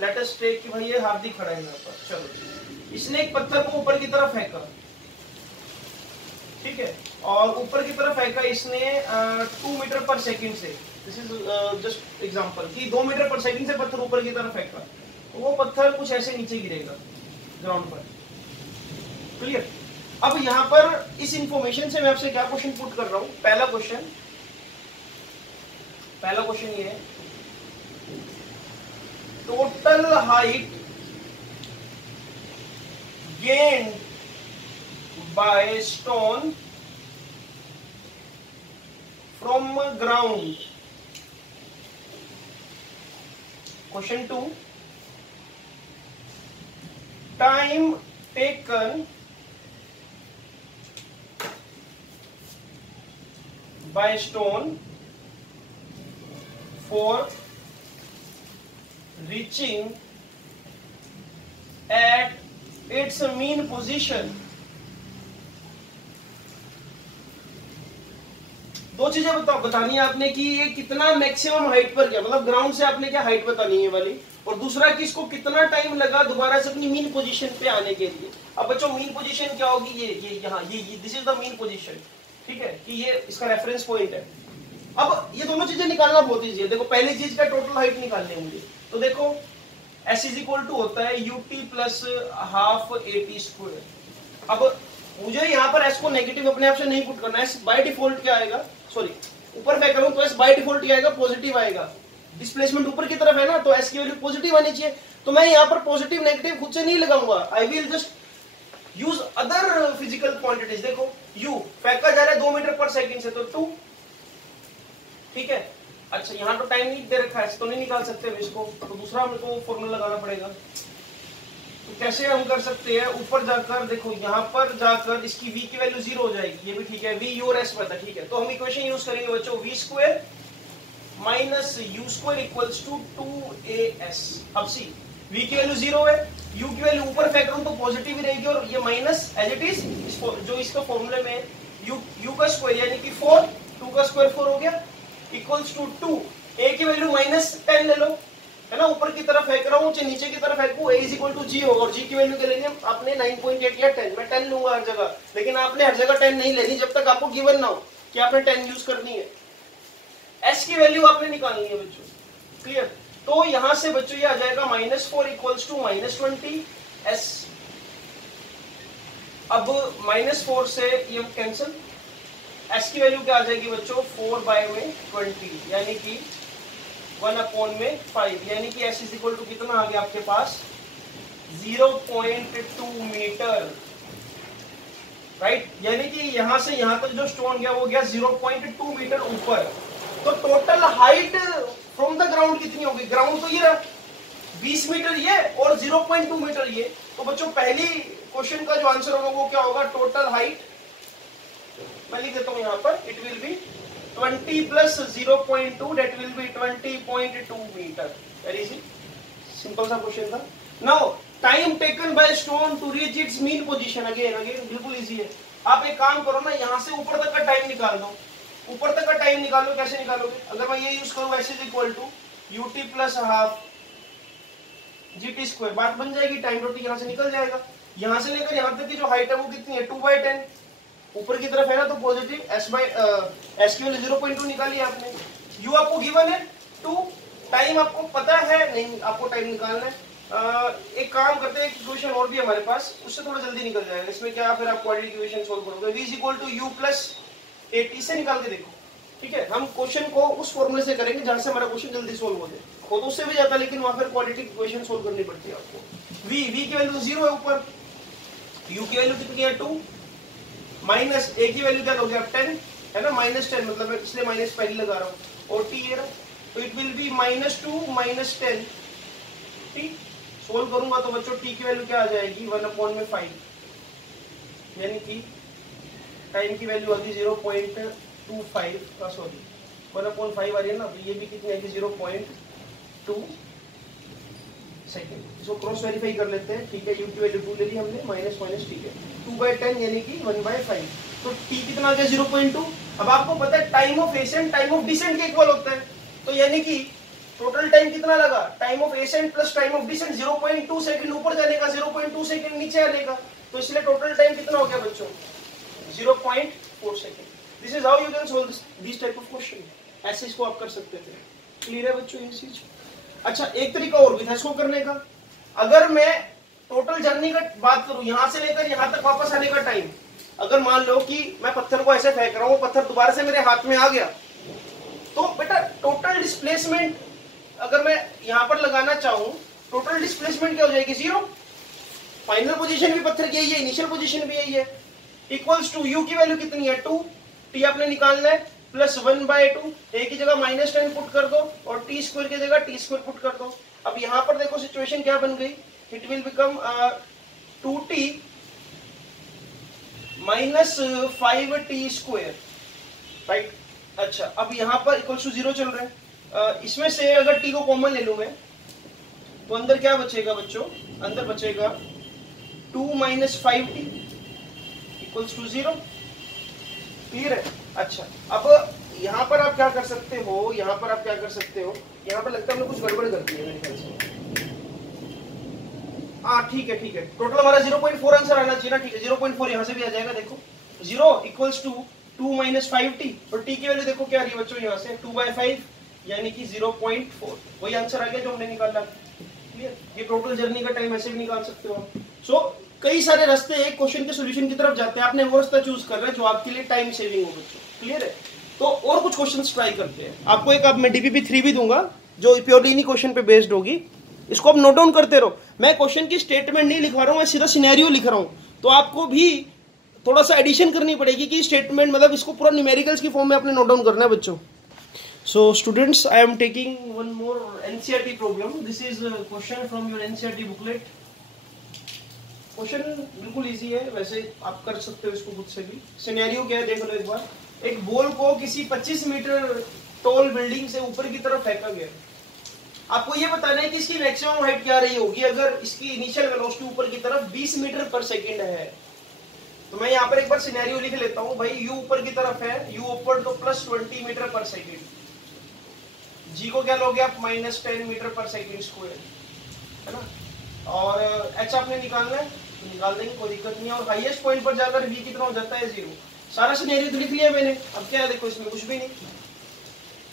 लेट अस टेक कि भाई ये हार्दिक खड़ा है यहाँ पर। चलो, इसने एक पत्थर को ऊपर की तरफ फेंका, ठीक है, और ऊपर की तरफ फेंका इसने 2 मीटर पर सेकंड से। दिस इज जस्ट एग्जांपल कि 2 मीटर पर सेकंड से पत्थर ऊपर की तरफ फेंका, तो वो पत्थर कुछ ऐसे नीचे गिरेगा ग्राउंड पर। क्लियर? अब यहाँ पर इस इंफॉर्मेशन से मैं आपसे क्या क्वेश्चन पुट कर रहा हूँ। पहला क्वेश्चन ये है, total height gained by stone from ground. Question 2, time taken by stone for reaching at its mean position। दो चीजें बतानी है आपने कि ये कितना मैक्सिमम हाइट पर गया, मतलब ग्राउंड से आपने क्या हाइट बतानी है वाली, और दूसरा कि इसको कितना टाइम लगा दोबारा से अपनी मीन पोजीशन पे आने के लिए। अब बच्चों मीन पोजीशन क्या होगी, ये यहाँ ये this is the mean position, ठीक है, कि ये इसका रेफरेंस पॉइंट है। अब ये दोनों चीजें निकालना बहुत ईजी है। देखो पहली चीज का टोटल हाइट निकालनी है मुझे, तो देखो S इज इक्वल टू होता है ut plus half at square. अब मुझे यहाँ पर S को नेगेटिव अपने आप से नहीं पुट करना है, S बाय डिफॉल्ट क्या आएगा, सॉरी ऊपर मैं करूं तो S बाय डिफॉल्ट क्या आएगा, पॉजिटिव आएगा। डिस्प्लेसमेंट ऊपर की तरफ है ना, तो S की वैल्यू पॉजिटिव आनी चाहिए। तो मैं यहाँ पर पॉजिटिव नेगेटिव खुद से नहीं लगाऊंगा, I will just use other physical quantities. देखो u फेंका जा रहा है 2 मीटर पर सेकंड से, तो 2, ठीक है। अच्छा यहाँ तो टाइम नहीं दे रखा है, तो नहीं निकाल सकते इसको, तो दूसरा मेरे को फॉर्मूला लगाना पड़ेगा। तो कैसे हम कर सकते हैं, ऊपर जाकर देखो यहाँ पर जाकर इसकी v की वैल्यू 0 हो जाएगी, ये भी ठीक है, v u और s पता, ठीक है। तो हम इक्वेशन यूज करेंगे बच्चों, v square minus u square equals to 2as। अब सी v की वैल्यू 0 है, u की वैल्यू ऊपर फेंक रहा हूं तो पॉजिटिव ही रहेगी, और ये माइनस एज इट इज जो इसका फॉर्मूले में u का स्क्वायर यानी कि 4, 2 का स्क्वायर 4 हो गया, इक्वल्स टू 2, a की वैल्यू माइनस 10 ले लो, है ना, ऊपर की तरफ फेंक रहा हूं चाहे नीचे की तरफ फेंकूं, a is equal to g होगा, और g की वैल्यू क्या लेनी है आपने 9.8 या 10, मैं 10 लूंगा हर जगह, लेकिन आपने हर जगह 10 नहीं लेनी जब तक आपको गिवन ना हो कि आपने 10 यूज करनी है। s की वैल्यू आपने निकालनी है बच्चों, क्लियर। तो यहां से बच्चों ये आ जाएगा -4 इक्वल्स टू -20s। अब -4 से ये कैंसिल, s की वैल्यू क्या आ जाएगी बच्चों, 4/20 यानी कि 1/5, यानी कि s इज इक्वल टू कितना आ गया आपके पास, 0.2 मीटर, राइट। यानी कि यहां से यहां तक जो स्टोन गया वो गया 0.2 मीटर ऊपर। तो total height from the ground कितनी होगी, ग्राउंड तो ये रहा 20 मीटर ये और 0.2 मीटर ये। तो बच्चों पहली क्वेश्चन का जो आंसर होगा वो क्या होगा, टोटल हाइट मैं लिख देता हूं यहां पर, it will B 20 plus 0.2 that will be 20.2 meter। Very easy, simple सा क्वेश्चन था। Now time taken by stone to reach its mean position, again बिल्कुल इजी है। आप एक काम करो ना, यहाँ से ऊपर तक का टाइम निकाल दो, ऊपर तक का टाइम निकाल लो। कैसे निकालोगे, अगर मैं ये यूज करूँ s is equal to ut plus half gt square, बात बन जाएगी, टाइम डॉट यहाँ से निकल जाएगा। यहाँ से लेकर यहाँ तक की जो हाइट है वो कितनी है, 2/10, ऊपर की तरफ है ना, तो पॉजिटिव s की वैल्यू 0.2 निकाली आपने, u आपको गिवन है 2, टाइम आपको पता है नहीं, आपको टाइम निकालना है। एक काम करते हैं, एक इक्वेशन और भी हमारे पास, उससे थोड़ा जल्दी निकल जाएगा। इसमें क्या, फिर आप क्वाड्रेटिक इक्वेशन सोल्व करोगे, v is equal to u plus at से निकाल के देखो, ठीक है। हम क्वेश्चन को उस फॉर्मूले से करेंगे जहां से हमारा क्वेश्चन जल्दी सोल्व हो जाए, हो तो उससे भी जाता, लेकिन वहां फिर क्वाड्रेटिक इक्वेशन सोल्व करनी पड़ती है आपको। v की वैल्यू 0 है ऊपर, u की वैल्यू कितनी है 2, माइनस a की वैल्यू क्या लोगे आप 10, है ना, -10 मतलब इसलिए माइनस पहले लगा रहा हूँ, और t है ना, तो it will B -2 - 10 t। Solve करूंगा तो बच्चों t की वैल्यू क्या आ जाएगी, 1/5, यानी कि टाइम की वैल्यू आ गई 0.25, सॉरी 1/5 आ रही है ना, तो ये भी कितनी आएगी 0.2 सेकेंड। इसको क्रॉस वेरीफाई कर लेते हैं, ठीक है, u की वैल्यू 2 ले ली हमने, माइनस माइनस, ठीक है, 2/10 यानी कि 1/5, तो t कितना आ गया 0.2। अब आपको पता है time of ascent time of descent के इक्वल होता है, तो यानी कि टोटल टाइम कितना लगा, time of ascent plus time of descent 0.2 second ऊपर जाने का, 0.2 सेकंड नीचे आने का, तो इसलिए टोटल टाइम कितना हो गया बच्चों, 0.4 second. This is how you can solve this type of question, ऐसे इसको आप कर सकते थे। क्लियर है बच्चों ये चीज। अच्छा एक तरीका और भी था इसको करने का, अगर मैं टोटल जर्नी का बात करूं, यहां से लेकर यहां तक वापस आने का टाइम, अगर मान लो कि मैं पत्थर को ऐसे फेंक रहा हूं, पत्थर दोबारा से मेरे हाथ में आ गया, तो बेटा टोटल डिस्प्लेसमेंट अगर मैं यहां पर लगाना चाहूं, टोटल डिस्प्लेसमेंट क्या हो जाएगी 0, फाइनल पोजीशन भी पत्थर की यही है, इनिशियल पोजीशन भी यही है, इक्वल्स टू u की वैल्यू कितनी है 2, t आपने निकालना है, प्लस 1/2, a की जगह -10 पुट कर दो और t स्क्वायर की जगह t स्क्वायर पुट कर दो। अब यहां पर देखो सिचुएशन क्या बन गई, it will become 2t - 5t square, right. अच्छा, अब यहाँ पर इक्वल टू 0 चल रहा है। इसमें से अगर t को कॉमन ले लूं मैं, तो अंदर क्या बचेगा बच्चों? अंदर बचेगा 2 - 5t इक्वल्स टू 0। क्लियर है? अच्छा, अब यहाँ पर आप क्या कर सकते हो, यहाँ पर आप क्या कर सकते हो, यहाँ पर लगता है हमने कुछ गड़बड़ कर दी है मेरे ख्याल से। हाँ ठीक है ठीक है, टोटल हमारा 0.4 आंसर आना चाहिए ना। ठीक है, 0.4 यहाँ से भी आ जाएगा। देखो 0 इक्वल्स टू 2 - 5t, और t की वैल्यू देखो क्या आ रही है बच्चों यहाँ से 2/5, यानी कि 0.4। वही आंसर आ गया जो हमने निकाला। क्लियर? ये टोटल जर्नी का टाइम ऐसे भी निकाल सकते हो आप। सो कई सारे रास्ते एक क्वेश्चन के सोल्यूशन की तरफ जाते हैं, आपने वो रास्ता चूज कर रहे हैं जो आपके लिए टाइम सेविंग हो बच्चों। क्लियर है? तो और कुछ क्वेश्चंस ट्राई करते हैं। आपको एक, अब मैं डीपीपी 3 भी दूंगा जो प्योरली इन्हीं क्वेश्चन पे बेस्ड होगी। इसको आप नोट डाउन करते रहो। मैं क्वेश्चन की स्टेटमेंट नहीं लिखवा रहा हूँ, मैं सीधा सिनेरियो लिख रहा हूँ। तो आपको भी थोड़ा सा एडिशन करनी पड़ेगी कि स्टेटमेंट, मतलब इसको पूरा न्यूमेरिकल्स की फॉर्म में आपने नोट डाउन करना है बच्चों। So students, I am taking one more NCERT problem. This is a question from your NCERT booklet. Question बिल्कुल इजी है, वैसे आप कर सकते हो इसको खुद से भी। सिनेरियो क्या है देख लो एक बार। एक बॉल को किसी 25 मीटर टॉल बिल्डिंग से ऊपर की तरफ फेंका गया। आपको ये बताना है कि इसकी मैक्सिमम हाइट क्या रही होगी अगर इसकी इनिशियल वेलोसिटी ऊपर की तरफ 20 मीटर पर सेकेंड है। तो मैं यहाँ पर एक बार सिनेरियो लिख लेता हूँ भाई। यू ऊपर की तरफ है, यू ऊपर तो +20 मीटर पर सेकेंड, जी को क्या लोगे आप -10 मीटर पर सेकेंड स्क्वायर, है ना। और एच आपने निकालना है तो निकाल देंगे, कोई दिक्कत नहीं है। और हाईएस्ट पॉइंट पर जाकर वी कितना हो जाता है 0। सारा सिनेरियो तो लिख लिया मैंने। अब क्या है देखो, इसमें कुछ भी नहीं,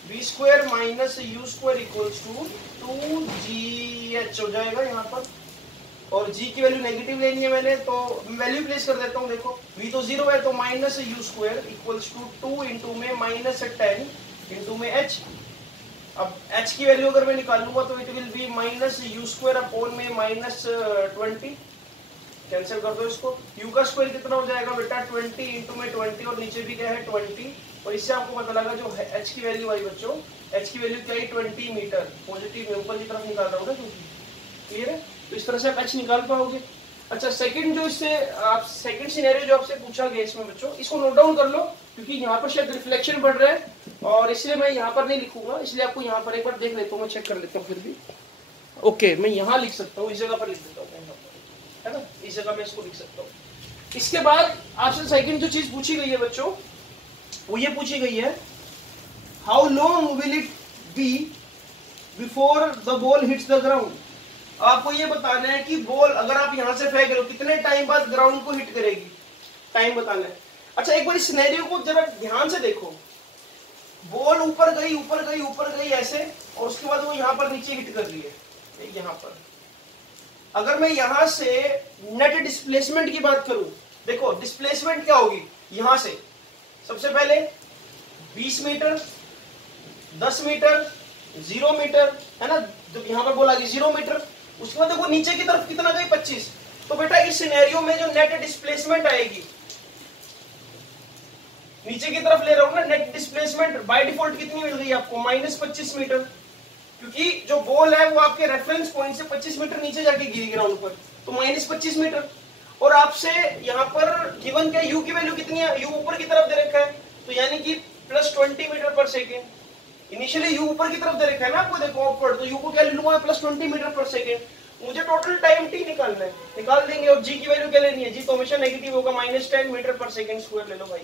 v² - u² equals to 2gh हो जाएगा यहाँ पर। और g की वैल्यू नेगेटिव लेनी है मैंने, तो वैल्यू प्लेस कर देता हूँ। देखो v तो 0 है, तो -u² इक्वल्स टू 2 इंटू में -10 इंटू में h। अब h की वैल्यू अगर मैं निकालूंगा तो it will B -u² upon में -20। कैंसिल कर दो इसको। u का स्क्वायर कितना हो जाएगा बेटा 20 इंटू में 20, और नीचे भी क्या है 20। और इससे आपको पता लगा जो h की वैल्यू आई बच्चों, h की वैल्यू क्या है 20 मीटर। पॉजिटिव में ऊपर की तरफ निकाल रहा हूँ ना, क्योंकि क्लियर है। तो इस तरह से आप h निकाल पाओगे। अच्छा, सेकंड जो इससे आप सेकंड सिनेरियो जो आपसे पूछा गया इसमें बच्चों, इसको नोट डाउन कर लो, क्योंकि यहाँ पर शायद रिफ्लेक्शन बढ़ रहा है और इसलिए मैं यहाँ पर नहीं लिखूंगा। इसलिए आपको यहाँ पर एक बार देख लेता हूँ, मैं चेक कर लेता हूँ फिर भी। ओके, मैं यहाँ लिख सकता हूँ, इस जगह पर लिख देता हूँ, है ना, इस जगह में इसको लिख सकता हूँ। इसके बाद आपसे सेकंड जो चीज पूछी गई है बच्चों, वो ये पूछी गई है, how long will it be before the ball hits the ground. आपको ये बताना है कि बॉल अगर आप यहां से फेंक रहे हो कितने टाइम बाद ग्राउंड को हिट करेगी, टाइम बताना है। अच्छा, एक बार इस सिनेरियो को जरा ध्यान से देखो। बॉल ऊपर गई ऊपर गई ऊपर गई ऐसे, और उसके बाद वो यहाँ पर नीचे हिट कर रही है यहाँ पर। अगर मैं यहां से नेट डिस्प्लेसमेंट की बात करूं, देखो डिस्प्लेसमेंट क्या होगी यहां से। सबसे पहले 20 मीटर, 10 मीटर, 0 मीटर, है ना। जब यहां पर बोला 0 मीटर, उसके बाद देखो नीचे की तरफ कितना गई 25। तो बेटा इस सिनेरियो में जो नेट डिस्प्लेसमेंट आएगी, नीचे की तरफ ले रहा हूं ना, नेट डिस्प्लेसमेंट बाय डिफॉल्ट कितनी मिल गई आपको -25 मीटर, क्योंकि जो बॉल है वो आपके रेफरेंस पॉइंट से 25 मीटर नीचे जाके गिरी ग्राउंड पर, तो -25 मीटर। और आपसे यहाँ पर गिवन क्या, यू की वैल्यू कितनी है, यू ऊपर की तरफ दे रखा है, तो यानी कि +20 metre per second. Initially you ऊपर की तरफ दे रखा है ना आपको, देखो ऊपर, तो यू को क्या ले लूंगा +20 मीटर पर सेकेंड। मुझे टोटल टाइम टी निकालना है, निकाल देंगे। और जी की वैल्यू क्या लेनी है, जी तो हमेशा नेगेटिव होगा, -10 मीटर पर सेकेंड स्क्वायर ले लो भाई।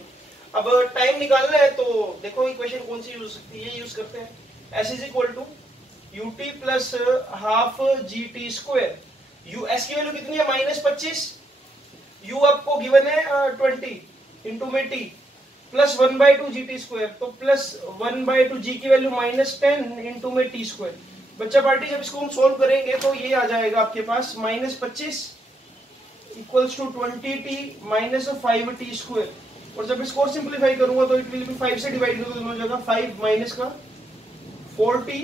अब टाइम निकालना है, तो देखो इक्वेशन कौन सी यूज सकती है, ये यूज करते हैं, s is equal to ut plus half gt square. U s की वैल्यू कितनी है -25, यू आपको गिवन है 20 इंटू में टी प्लस 1/2 gt स्क्वायर, तो प्लस 1/2 जी की वैल्यू -10 इंटू में टी स्क्वायर। बच्चा पार्टी जब इसको हम सोल्व करेंगे तो ये आ जाएगा आपके पास -25 equals to 20t minus 5t square. और जब इसको और सिंप्लीफाई करूंगा तो इट विल बी 5 से डिवाइड करो दोनों जगह, 5 माइनस का 4t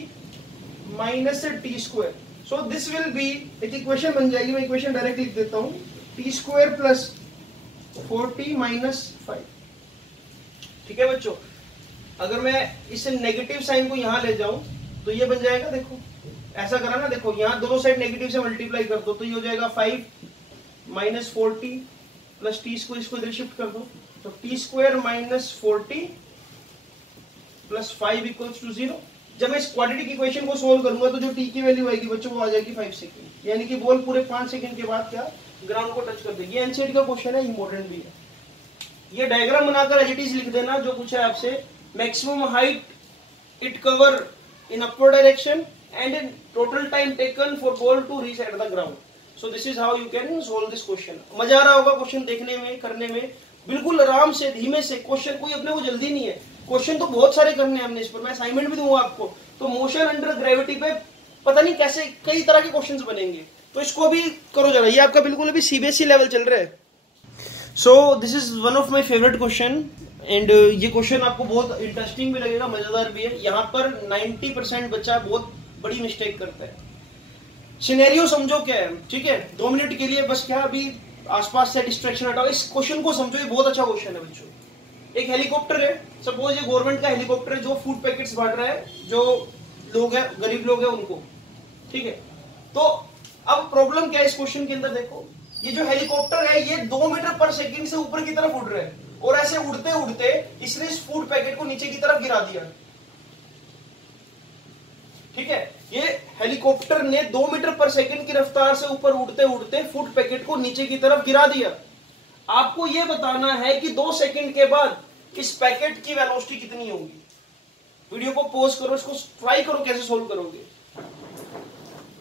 minus T square. So this will be, एक इक्वेशन बन जाएगी, मैं इक्वेशन डायरेक्ट लिख देता हूँ, T square plus 4t minus 5। ठीक है बच्चों, अगर मैं इस नेगेटिव साइन को यहाँ ले जाऊं तो ये बन जाएगा, देखो ऐसा करा ना, देखो यहाँ दोनों साइड नेगेटिव से मल्टीप्लाई कर दो, तो ये हो जाएगा 5 minus 4t plus T square, इसको इधर शिफ्ट कर दो, तो t square minus 4t plus 5 equals to 0। जब मैं इस क्वाड्रेटिक इक्वेशन को सोल्व करूंगा तो जो टी की वैल्यू आएगी बच्चों वो आ जाएगी 5 सेकंड, यानी कि बॉल पूरे 5 सेकंड के बाद क्या ग्राउंड को टच कर देगी। ये एनसीईआरटी का क्वेश्चन है, इंपॉर्टेंट भी है। ये डायग्राम बनाकर एज इट इज लिख देना जो पूछा है आपसे। Maximum height it cover in upward direction and in total time taken for ball to reach at the ground. So this is how you can solve this question. मजा आ रहा होगा क्वेश्चन देखने में, करने में, बिल्कुल आराम से धीमे से। क्वेश्चन कोई अपने को जल्दी नहीं है, क्वेश्चन तो बहुत सारे करने हैं हमने इस पर, मैं असाइनमेंट भी दूंगा आपको। तो मोशन अंडर ग्रेविटी पे पता नहीं कैसे कई तरह के क्वेश्चंस बनेंगे, तो इसको भी करो जरा। ये आपका बिल्कुल अभी सीबीएसई लेवल चल रहा है। सो this is one of my favourite question and ये क्वेश्चन आपको बहुत इंटरेस्टिंग भी लगेगा, मजेदार भी है। यहाँ पर 90% बच्चा बहुत बड़ी मिस्टेक करता है। सिनेरियो समझो क्या है, ठीक है, 2 मिनट के लिए बस, क्या अभी आसपास से डिस्ट्रैक्शन हटाओ, इस क्वेश्चन को समझो। ये बहुत अच्छा क्वेश्चन है बच्चों। एक हेलीकॉप्टर है, सपोज ये गवर्नमेंट का हेलीकॉप्टर है जो फूड पैकेट्स बांट रहा है, जो लोग हैं, गरीब लोग हैं उनको, ठीक है। तो अब प्रॉब्लम क्या है इस क्वेश्चन के अंदर, देखो ये जो हेलीकॉप्टर है ये 2 मीटर पर सेकंड से ऊपर की तरफ उड़ रहा है, और ऐसे उड़ते उड़ते इसने इस फूड पैकेट को नीचे की तरफ गिरा दिया, ठीक है। ये हेलीकॉप्टर ने 2 मीटर पर सेकंड की रफ्तार से ऊपर उड़ते उड़ते फूड पैकेट को नीचे की तरफ गिरा दिया। आपको यह बताना है कि 2 सेकंड के बाद इस पैकेट की वेलोसिटी कितनी होगी। वीडियो को पॉज करो, इसको ट्राई करो कैसे सोल्व करोगे,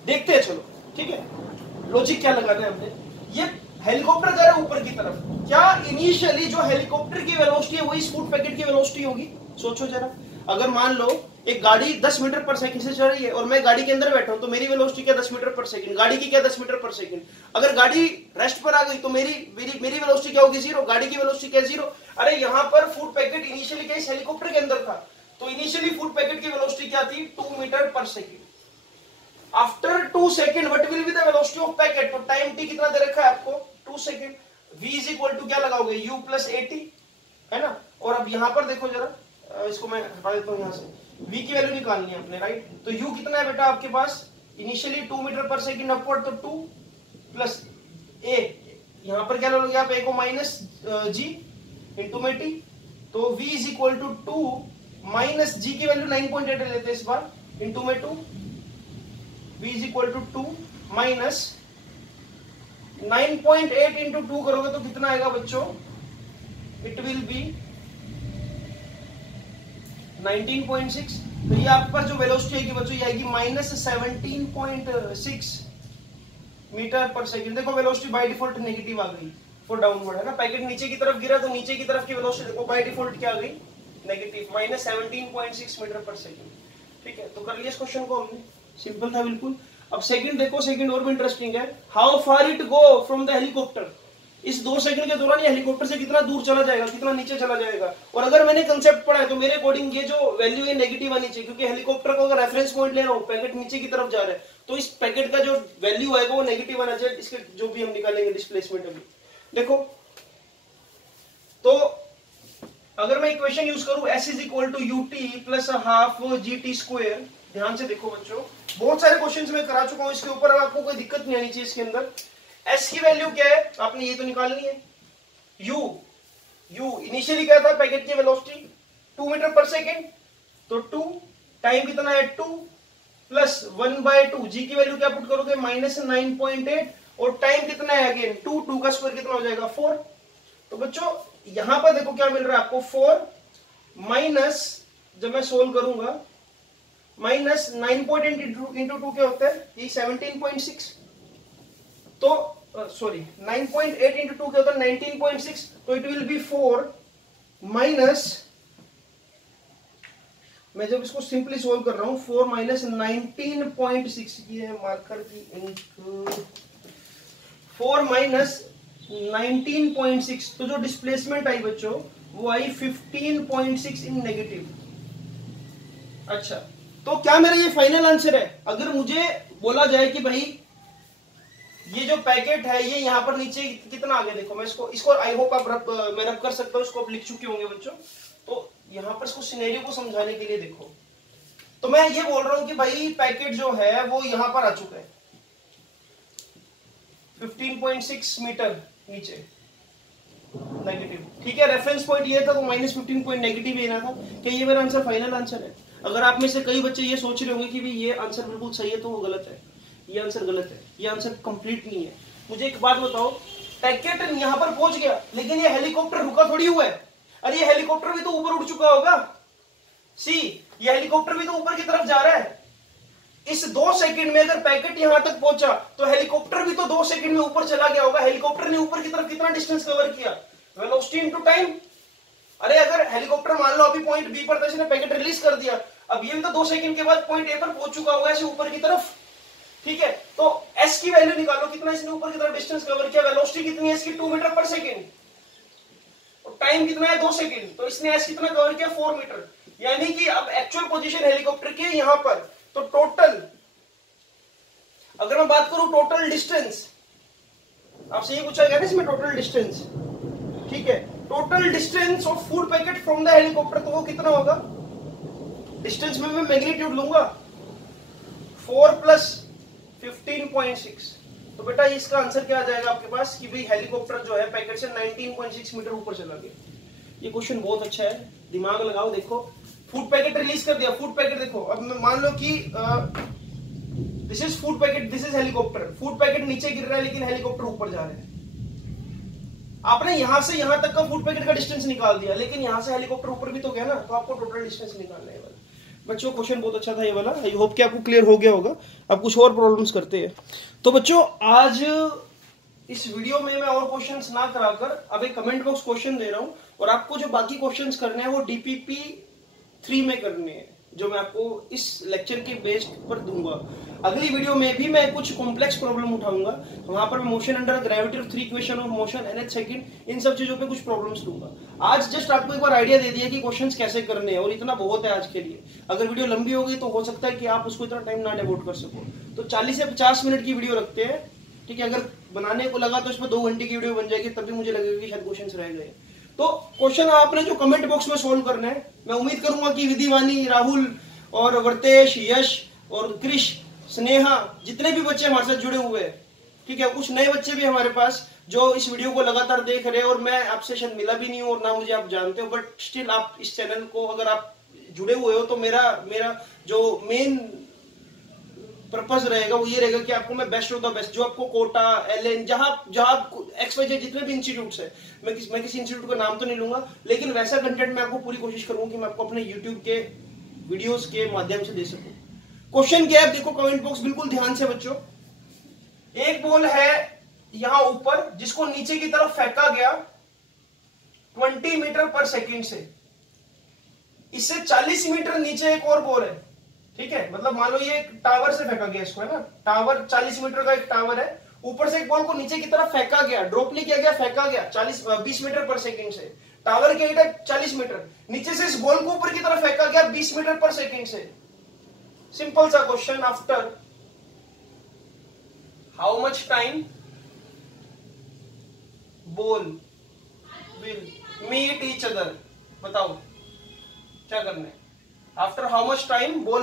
देखते हैं, चलो ठीक है। लॉजिक क्या लगाना है हमने, ये हेलीकॉप्टर जा रहा है ऊपर की तरफ, क्या इनिशियली जो हेलीकॉप्टर की वेलोसिटी है वही इस फूड पैकेट की वेलोसिटी होगी? सोचो जरा। अगर मान लो एक गाड़ी 10 मीटर पर सेकंड से चल रही है और मैं गाड़ी के अंदर बैठा हूं, तो मेरी वेलोसिटी क्या 10 मीटर पर सेकंड, गाड़ी की क्या 10 मीटर पर सेकंड। अगर गाड़ी रेस्ट पर आ गई तो मेरी वेलोसिटी क्या होगी? 0। गाड़ी की वेलोसिटी क्या? 0। अरे यहाँ पर फूड पैकेट इनिशियली क्या इस हेलीकॉप्टर के अंदर था, तो इनिशियली फूड पैकेट की वेलोसिटी क्या थी? 2 metre per second. After 2 second what will be the velocity of packet? तो टाइम टी कितना दे रखा है आपको? 2 second. v is equal to क्या लगाओगे? u प्लस at, है ना। और अब यहां पर देखो जरा, इसको मैं हटा देता हूं यहां से, v की वैल्यू निकालनी है अपने, राइट। तो u कितना है बेटा आपके पास? Initially 2 metre per second upward, तो 2 प्लस a, यहां पर क्या लोगे आप? a को माइनस g इंटू में t, तो v is equal to 2 minus g की वैल्यू 9.8 लेते हैं इस बार, इंटू में 2, v is equal to 2 minus 9.8 into 2 करोगे तो कितना आएगा बच्चों? It will be 19.6। तो ये आपके पास जो वेलोसिटी आएगी बच्चों, ये आएगी माइनस 17.6 मीटर पर सेकंड। देखो वेलोसिटी बाय डिफॉल्ट नेगेटिव आ गई फॉर डाउनवर्ड, है ना। पैकेट नीचे की तरफ गिरा तो नीचे की तरफ की वेलोसिटी देखो बाय डिफॉल्ट क्या आ गई? Negative, minus 17.6 metre per second. ठीक है, तो कर लिया इस क्वेश्चन को हमने, सिंपल था बिल्कुल। अब सेकंड देखो, सेकंड और भी इंटरेस्टिंग है। How far it go from the helicopter? इस 2 सेकंड के दौरान ये हेलीकॉप्टर से कितना दूर चला जाएगा, कितना नीचे चला जाएगा। और अगर मैंने कंसेप्ट पढ़ा है तो मेरे अकॉर्डिंग ये जो वैल्यू है नेगेटिव आनी चाहिए, क्योंकि हेलीकॉप्टर को अगर रेफरेंस पॉइंट ले रहा हूं, पैकेट नीचे की तरफ जा रहा है, तो इस पैकेट का जो वैल्यू आएगा वो नेगेटिव आना चाहिए। इसके जो भी हम निकालेंगे डिस्प्लेसमेंट अभी देखो, तो अगर मैं इक्वेशन यूज करूं s is equal to ut plus half gt square, ध्यान से देखो बच्चों, बहुत सारे क्वेश्चंस मैं करा चुका हूं इसके ऊपर, अब आपको कोई दिक्कत नहीं आनी चाहिए इसके अंदर। s की वैल्यू क्या है आपने ये तो निकालनी है। u इनिशियली क्या था? पैकेट की वेलोसिटी 2 मीटर पर सेकंड, तो 2, टाइम कितना है? 2 प्लस 1/2, g की वैल्यू क्या पुट करोगे? माइनस 9.8, और टाइम कितना है? अगेन 2 का स्क्वायर कितना हो जाएगा? 4। तो बच्चों यहां पर देखो क्या मिल रहा है आपको? 4 माइनस, जब मैं सोल्व करूंगा, माइनस 9.8 इंटू 2 क्या होता है? ये 17.6, तो सॉरी 9.8 इंटू 2 क्या होता है? 19.6, तो इट विल बी 4 माइनस, मैं जब इसको सिंपली सोल्व कर रहा हूं, 4 माइनस 19.6, ये है मार्कर की इंक, 4 माइनस 19.6, तो जो डिस्प्लेसमेंट आई बच्चों वो आई 15.6 इन नेगेटिव। अच्छा, तो क्या मेरा ये फाइनल आंसर है? अगर मुझे बोला जाए कि भाई ये जो पैकेट है ये यहाँ पर नीचे कितना आ गया, देखो मैं इसको आई होप आप मैं रब कर सकता हूँ, इसको आप लिख चुके होंगे बच्चों। तो यहाँ पर इसको सिनेरियो को समझाने के लिए देखो, तो मैं ये बोल रहा हूं कि भाई पैकेट जो है वो यहाँ पर आ चुका है 15.6 मीटर नीचे, नेगेटिव। ठीक है, रेफरेंस पॉइंट ये था तो -15 पॉइंट नेगेटिव लेना था कि ये मेरा आंसर फाइनल आंसर है। अगर आप में से कई बच्चे ये सोच रहे होंगे कि भाई ये आंसर बिल्कुल सही है, तो वो गलत है, ये आंसर गलत है, ये आंसर कंप्लीट नहीं है। मुझे एक बात बताओ, पैकेट यहाँ पर पहुंच गया लेकिन ये हेलीकॉप्टर रुका थोड़ी हुआ है। अरे ये हेलीकॉप्टर भी तो ऊपर उड़ चुका होगा। सी, ये हेलीकॉप्टर भी तो ऊपर की तरफ जा रहा है। इस 2 सेकंड में अगर पैकेट यहां तक पहुंचा तो हेलीकॉप्टर भी तो 2 सेकंड में ऊपर चला गया होगा। हेलीकॉप्टर ने ऊपर की तरफ कितना डिस्टेंस कवर किया? Velocity into time. अरे अगर हेलीकॉप्टर मान लो अभी पॉइंट बी पर था, इसने पैकेट रिलीज कर दिया, अब ये भी तो 2 सेकंड के बाद पॉइंट ए पर पहुंच चुका होगा ऐसे ऊपर की तरफ। ठीक है, तो एस की वैल्यू निकालो, कितना इसने ऊपर की तरफ डिस्टेंस कवर किया। वेलोसिटी कितनी है इसकी? 2 मीटर पर सेकंड, और टाइम कितना है? 2 सेकंड। तो इसने एस कितना कवर किया? 4 मीटर। यानी कि अब एक्चुअल पोजीशन हेलीकॉप्टर की यहां पर, तो टोटल अगर मैं बात करूं टोटल डिस्टेंस, आपसे ये पूछा गया ना इसमें टोटल डिस्टेंस। ठीक है, total distance of food packet from the helicopter, तो वो कितना होगा? डिस्टेंस में मैं मैग्नीट्यूड लूंगा 4 + 15.6। तो बेटा इसका आंसर क्या आ जाएगा आपके पास कि भाई हेलीकॉप्टर जो है पैकेट से 19.6 मीटर ऊपर चला गया। ये क्वेश्चन बहुत अच्छा है, दिमाग लगाओ। देखो फूड पैकेट रिलीज कर दिया, फूड पैकेट देखो, अब मान लो कि this is food packet, this is helicopter. Food packet नीचे गिर रहा है लेकिन हेलीकॉप्टर ऊपर जा रहा है। आपने यहां से यहां तक का फूड पैकेट का डिस्टेंस निकाल दिया, लेकिन यहां से हेलीकॉप्टर ऊपर भी तो गया ना, तो आपको टोटल डिस्टेंस निकालना है। बच्चों क्वेश्चन बहुत अच्छा था ये वाला, आई होप कि आपको क्लियर हो गया होगा। अब कुछ और प्रॉब्लम्स करते हैं। तो बच्चों आज इस वीडियो में मैं और क्वेश्चंस ना कराकर अब एक कमेंट बॉक्स क्वेश्चन दे रहा हूं, और आपको जो बाकी क्वेश्चंस करने हैं वो DPP 3 में करने हैं, जो मैं आपको इस लेक्चर के बेस पर दूंगा। अगली वीडियो में भी मैं कुछ कॉम्प्लेक्स प्रॉब्लम उठाऊंगा, वहां पर मैं motion under gravity of 3 equation of motion nth second, इन सब चीजों पे कुछ प्रॉब्लम्स दूंगा। आज जस्ट आपको एक बार आइडिया दे दिया कि क्वेश्चंस कैसे करने हैं, और इतना बहुत है आज के लिए। अगर वीडियो लंबी हो गई तो हो सकता है कि आप उसको इतना टाइम ना डिवोट कर सको, तो 40 से 50 मिनट की वीडियो रखते हैं। ठीक है, अगर बनाने को लगा तो इसमें 2 घंटे की वीडियो बन जाएगी, तब भी मुझे लगेगा कि शायद क्वेश्चन रह गए। तो क्वेश्चन आपने जो कमेंट बॉक्स में सोल्व करना है, मैं उम्मीद करूंगा कि विधिवानी, राहुल और वर्तेश, यश और कृष, स्नेहा, जितने भी बच्चे हमारे साथ जुड़े हुए हैं, ठीक है, कुछ नए बच्चे भी हमारे पास जो इस वीडियो को लगातार देख रहे हैं, और मैं आपसे शायद मिला भी नहीं हूं और ना मुझे आप जानते हो, बट स्टिल आप इस चैनल को अगर आप जुड़े हुए हो तो मेरा जो मेन पर्पस रहेगा वो ये रहेगा कि आपको मैं बेस्ट ऑफ द बेस्ट, जो आपको कोटा, एलएन, जहां XYZ जितने भी इंस्टीट्यूट्स है, मैं किसी इंस्टीट्यूट का नाम तो नहीं लूंगा, लेकिन वैसा कंटेंट मैं आपको पूरी कोशिश करूंगा कि मैं आपको अपने यूट्यूब के वीडियोस के माध्यम से दे सकूं। क्वेश्चन क्या है देखो कमेंट बॉक्स, बिल्कुल ध्यान से बच्चों। एक बॉल है यहां ऊपर जिसको नीचे की तरफ फेंका गया 20 मीटर पर सेकंड से, इससे 40 मीटर नीचे एक और बॉल है। ठीक है, मतलब मान लो ये एक टावर से फेंका गया इसको, है ना, टावर 40 मीटर का एक टावर है, ऊपर से एक बॉल को नीचे की तरफ फेंका गया, ड्रॉप नहीं किया गया, फेंका गया 20 मीटर पर सेकंड से। टावर की हाइट है 40 मीटर, नीचे से इस बॉल को ऊपर की तरफ फेंका गया 20 मीटर पर सेकंड से। सिंपल सा question, after how much time ball will meet each other, बताओ क्या करना है। After how much time ball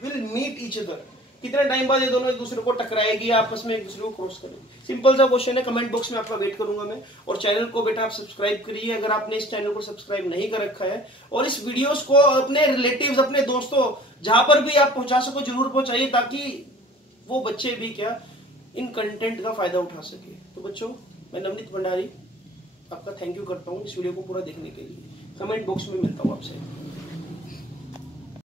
will meet each other, कितने टाइम बाद ये दोनों एक दूसरे को टकराएगी, आपस में एक दूसरे को क्रॉस करेगी। सिंपल सा क्वेश्चन है, कमेंट बॉक्स में आपका वेट करूंगा मैं। और चैनल को बेटा आप सब्सक्राइब करिए अगर आपने इस चैनल को सब्सक्राइब नहीं कर रखा है, और इस वीडियोस को अपने रिलेटिव्स, अपने दोस्तों, जहां पर भी आप पहुंचा सको जरूर पहुंचाइए, ताकि वो बच्चे भी क्या इन कंटेंट का फायदा उठा सके। तो बच्चों, मैं नवनीत भंडारी आपका थैंक यू करता हूँ इस वीडियो को पूरा देखने के लिए। कमेंट बॉक्स में मिलता हूँ आपसे।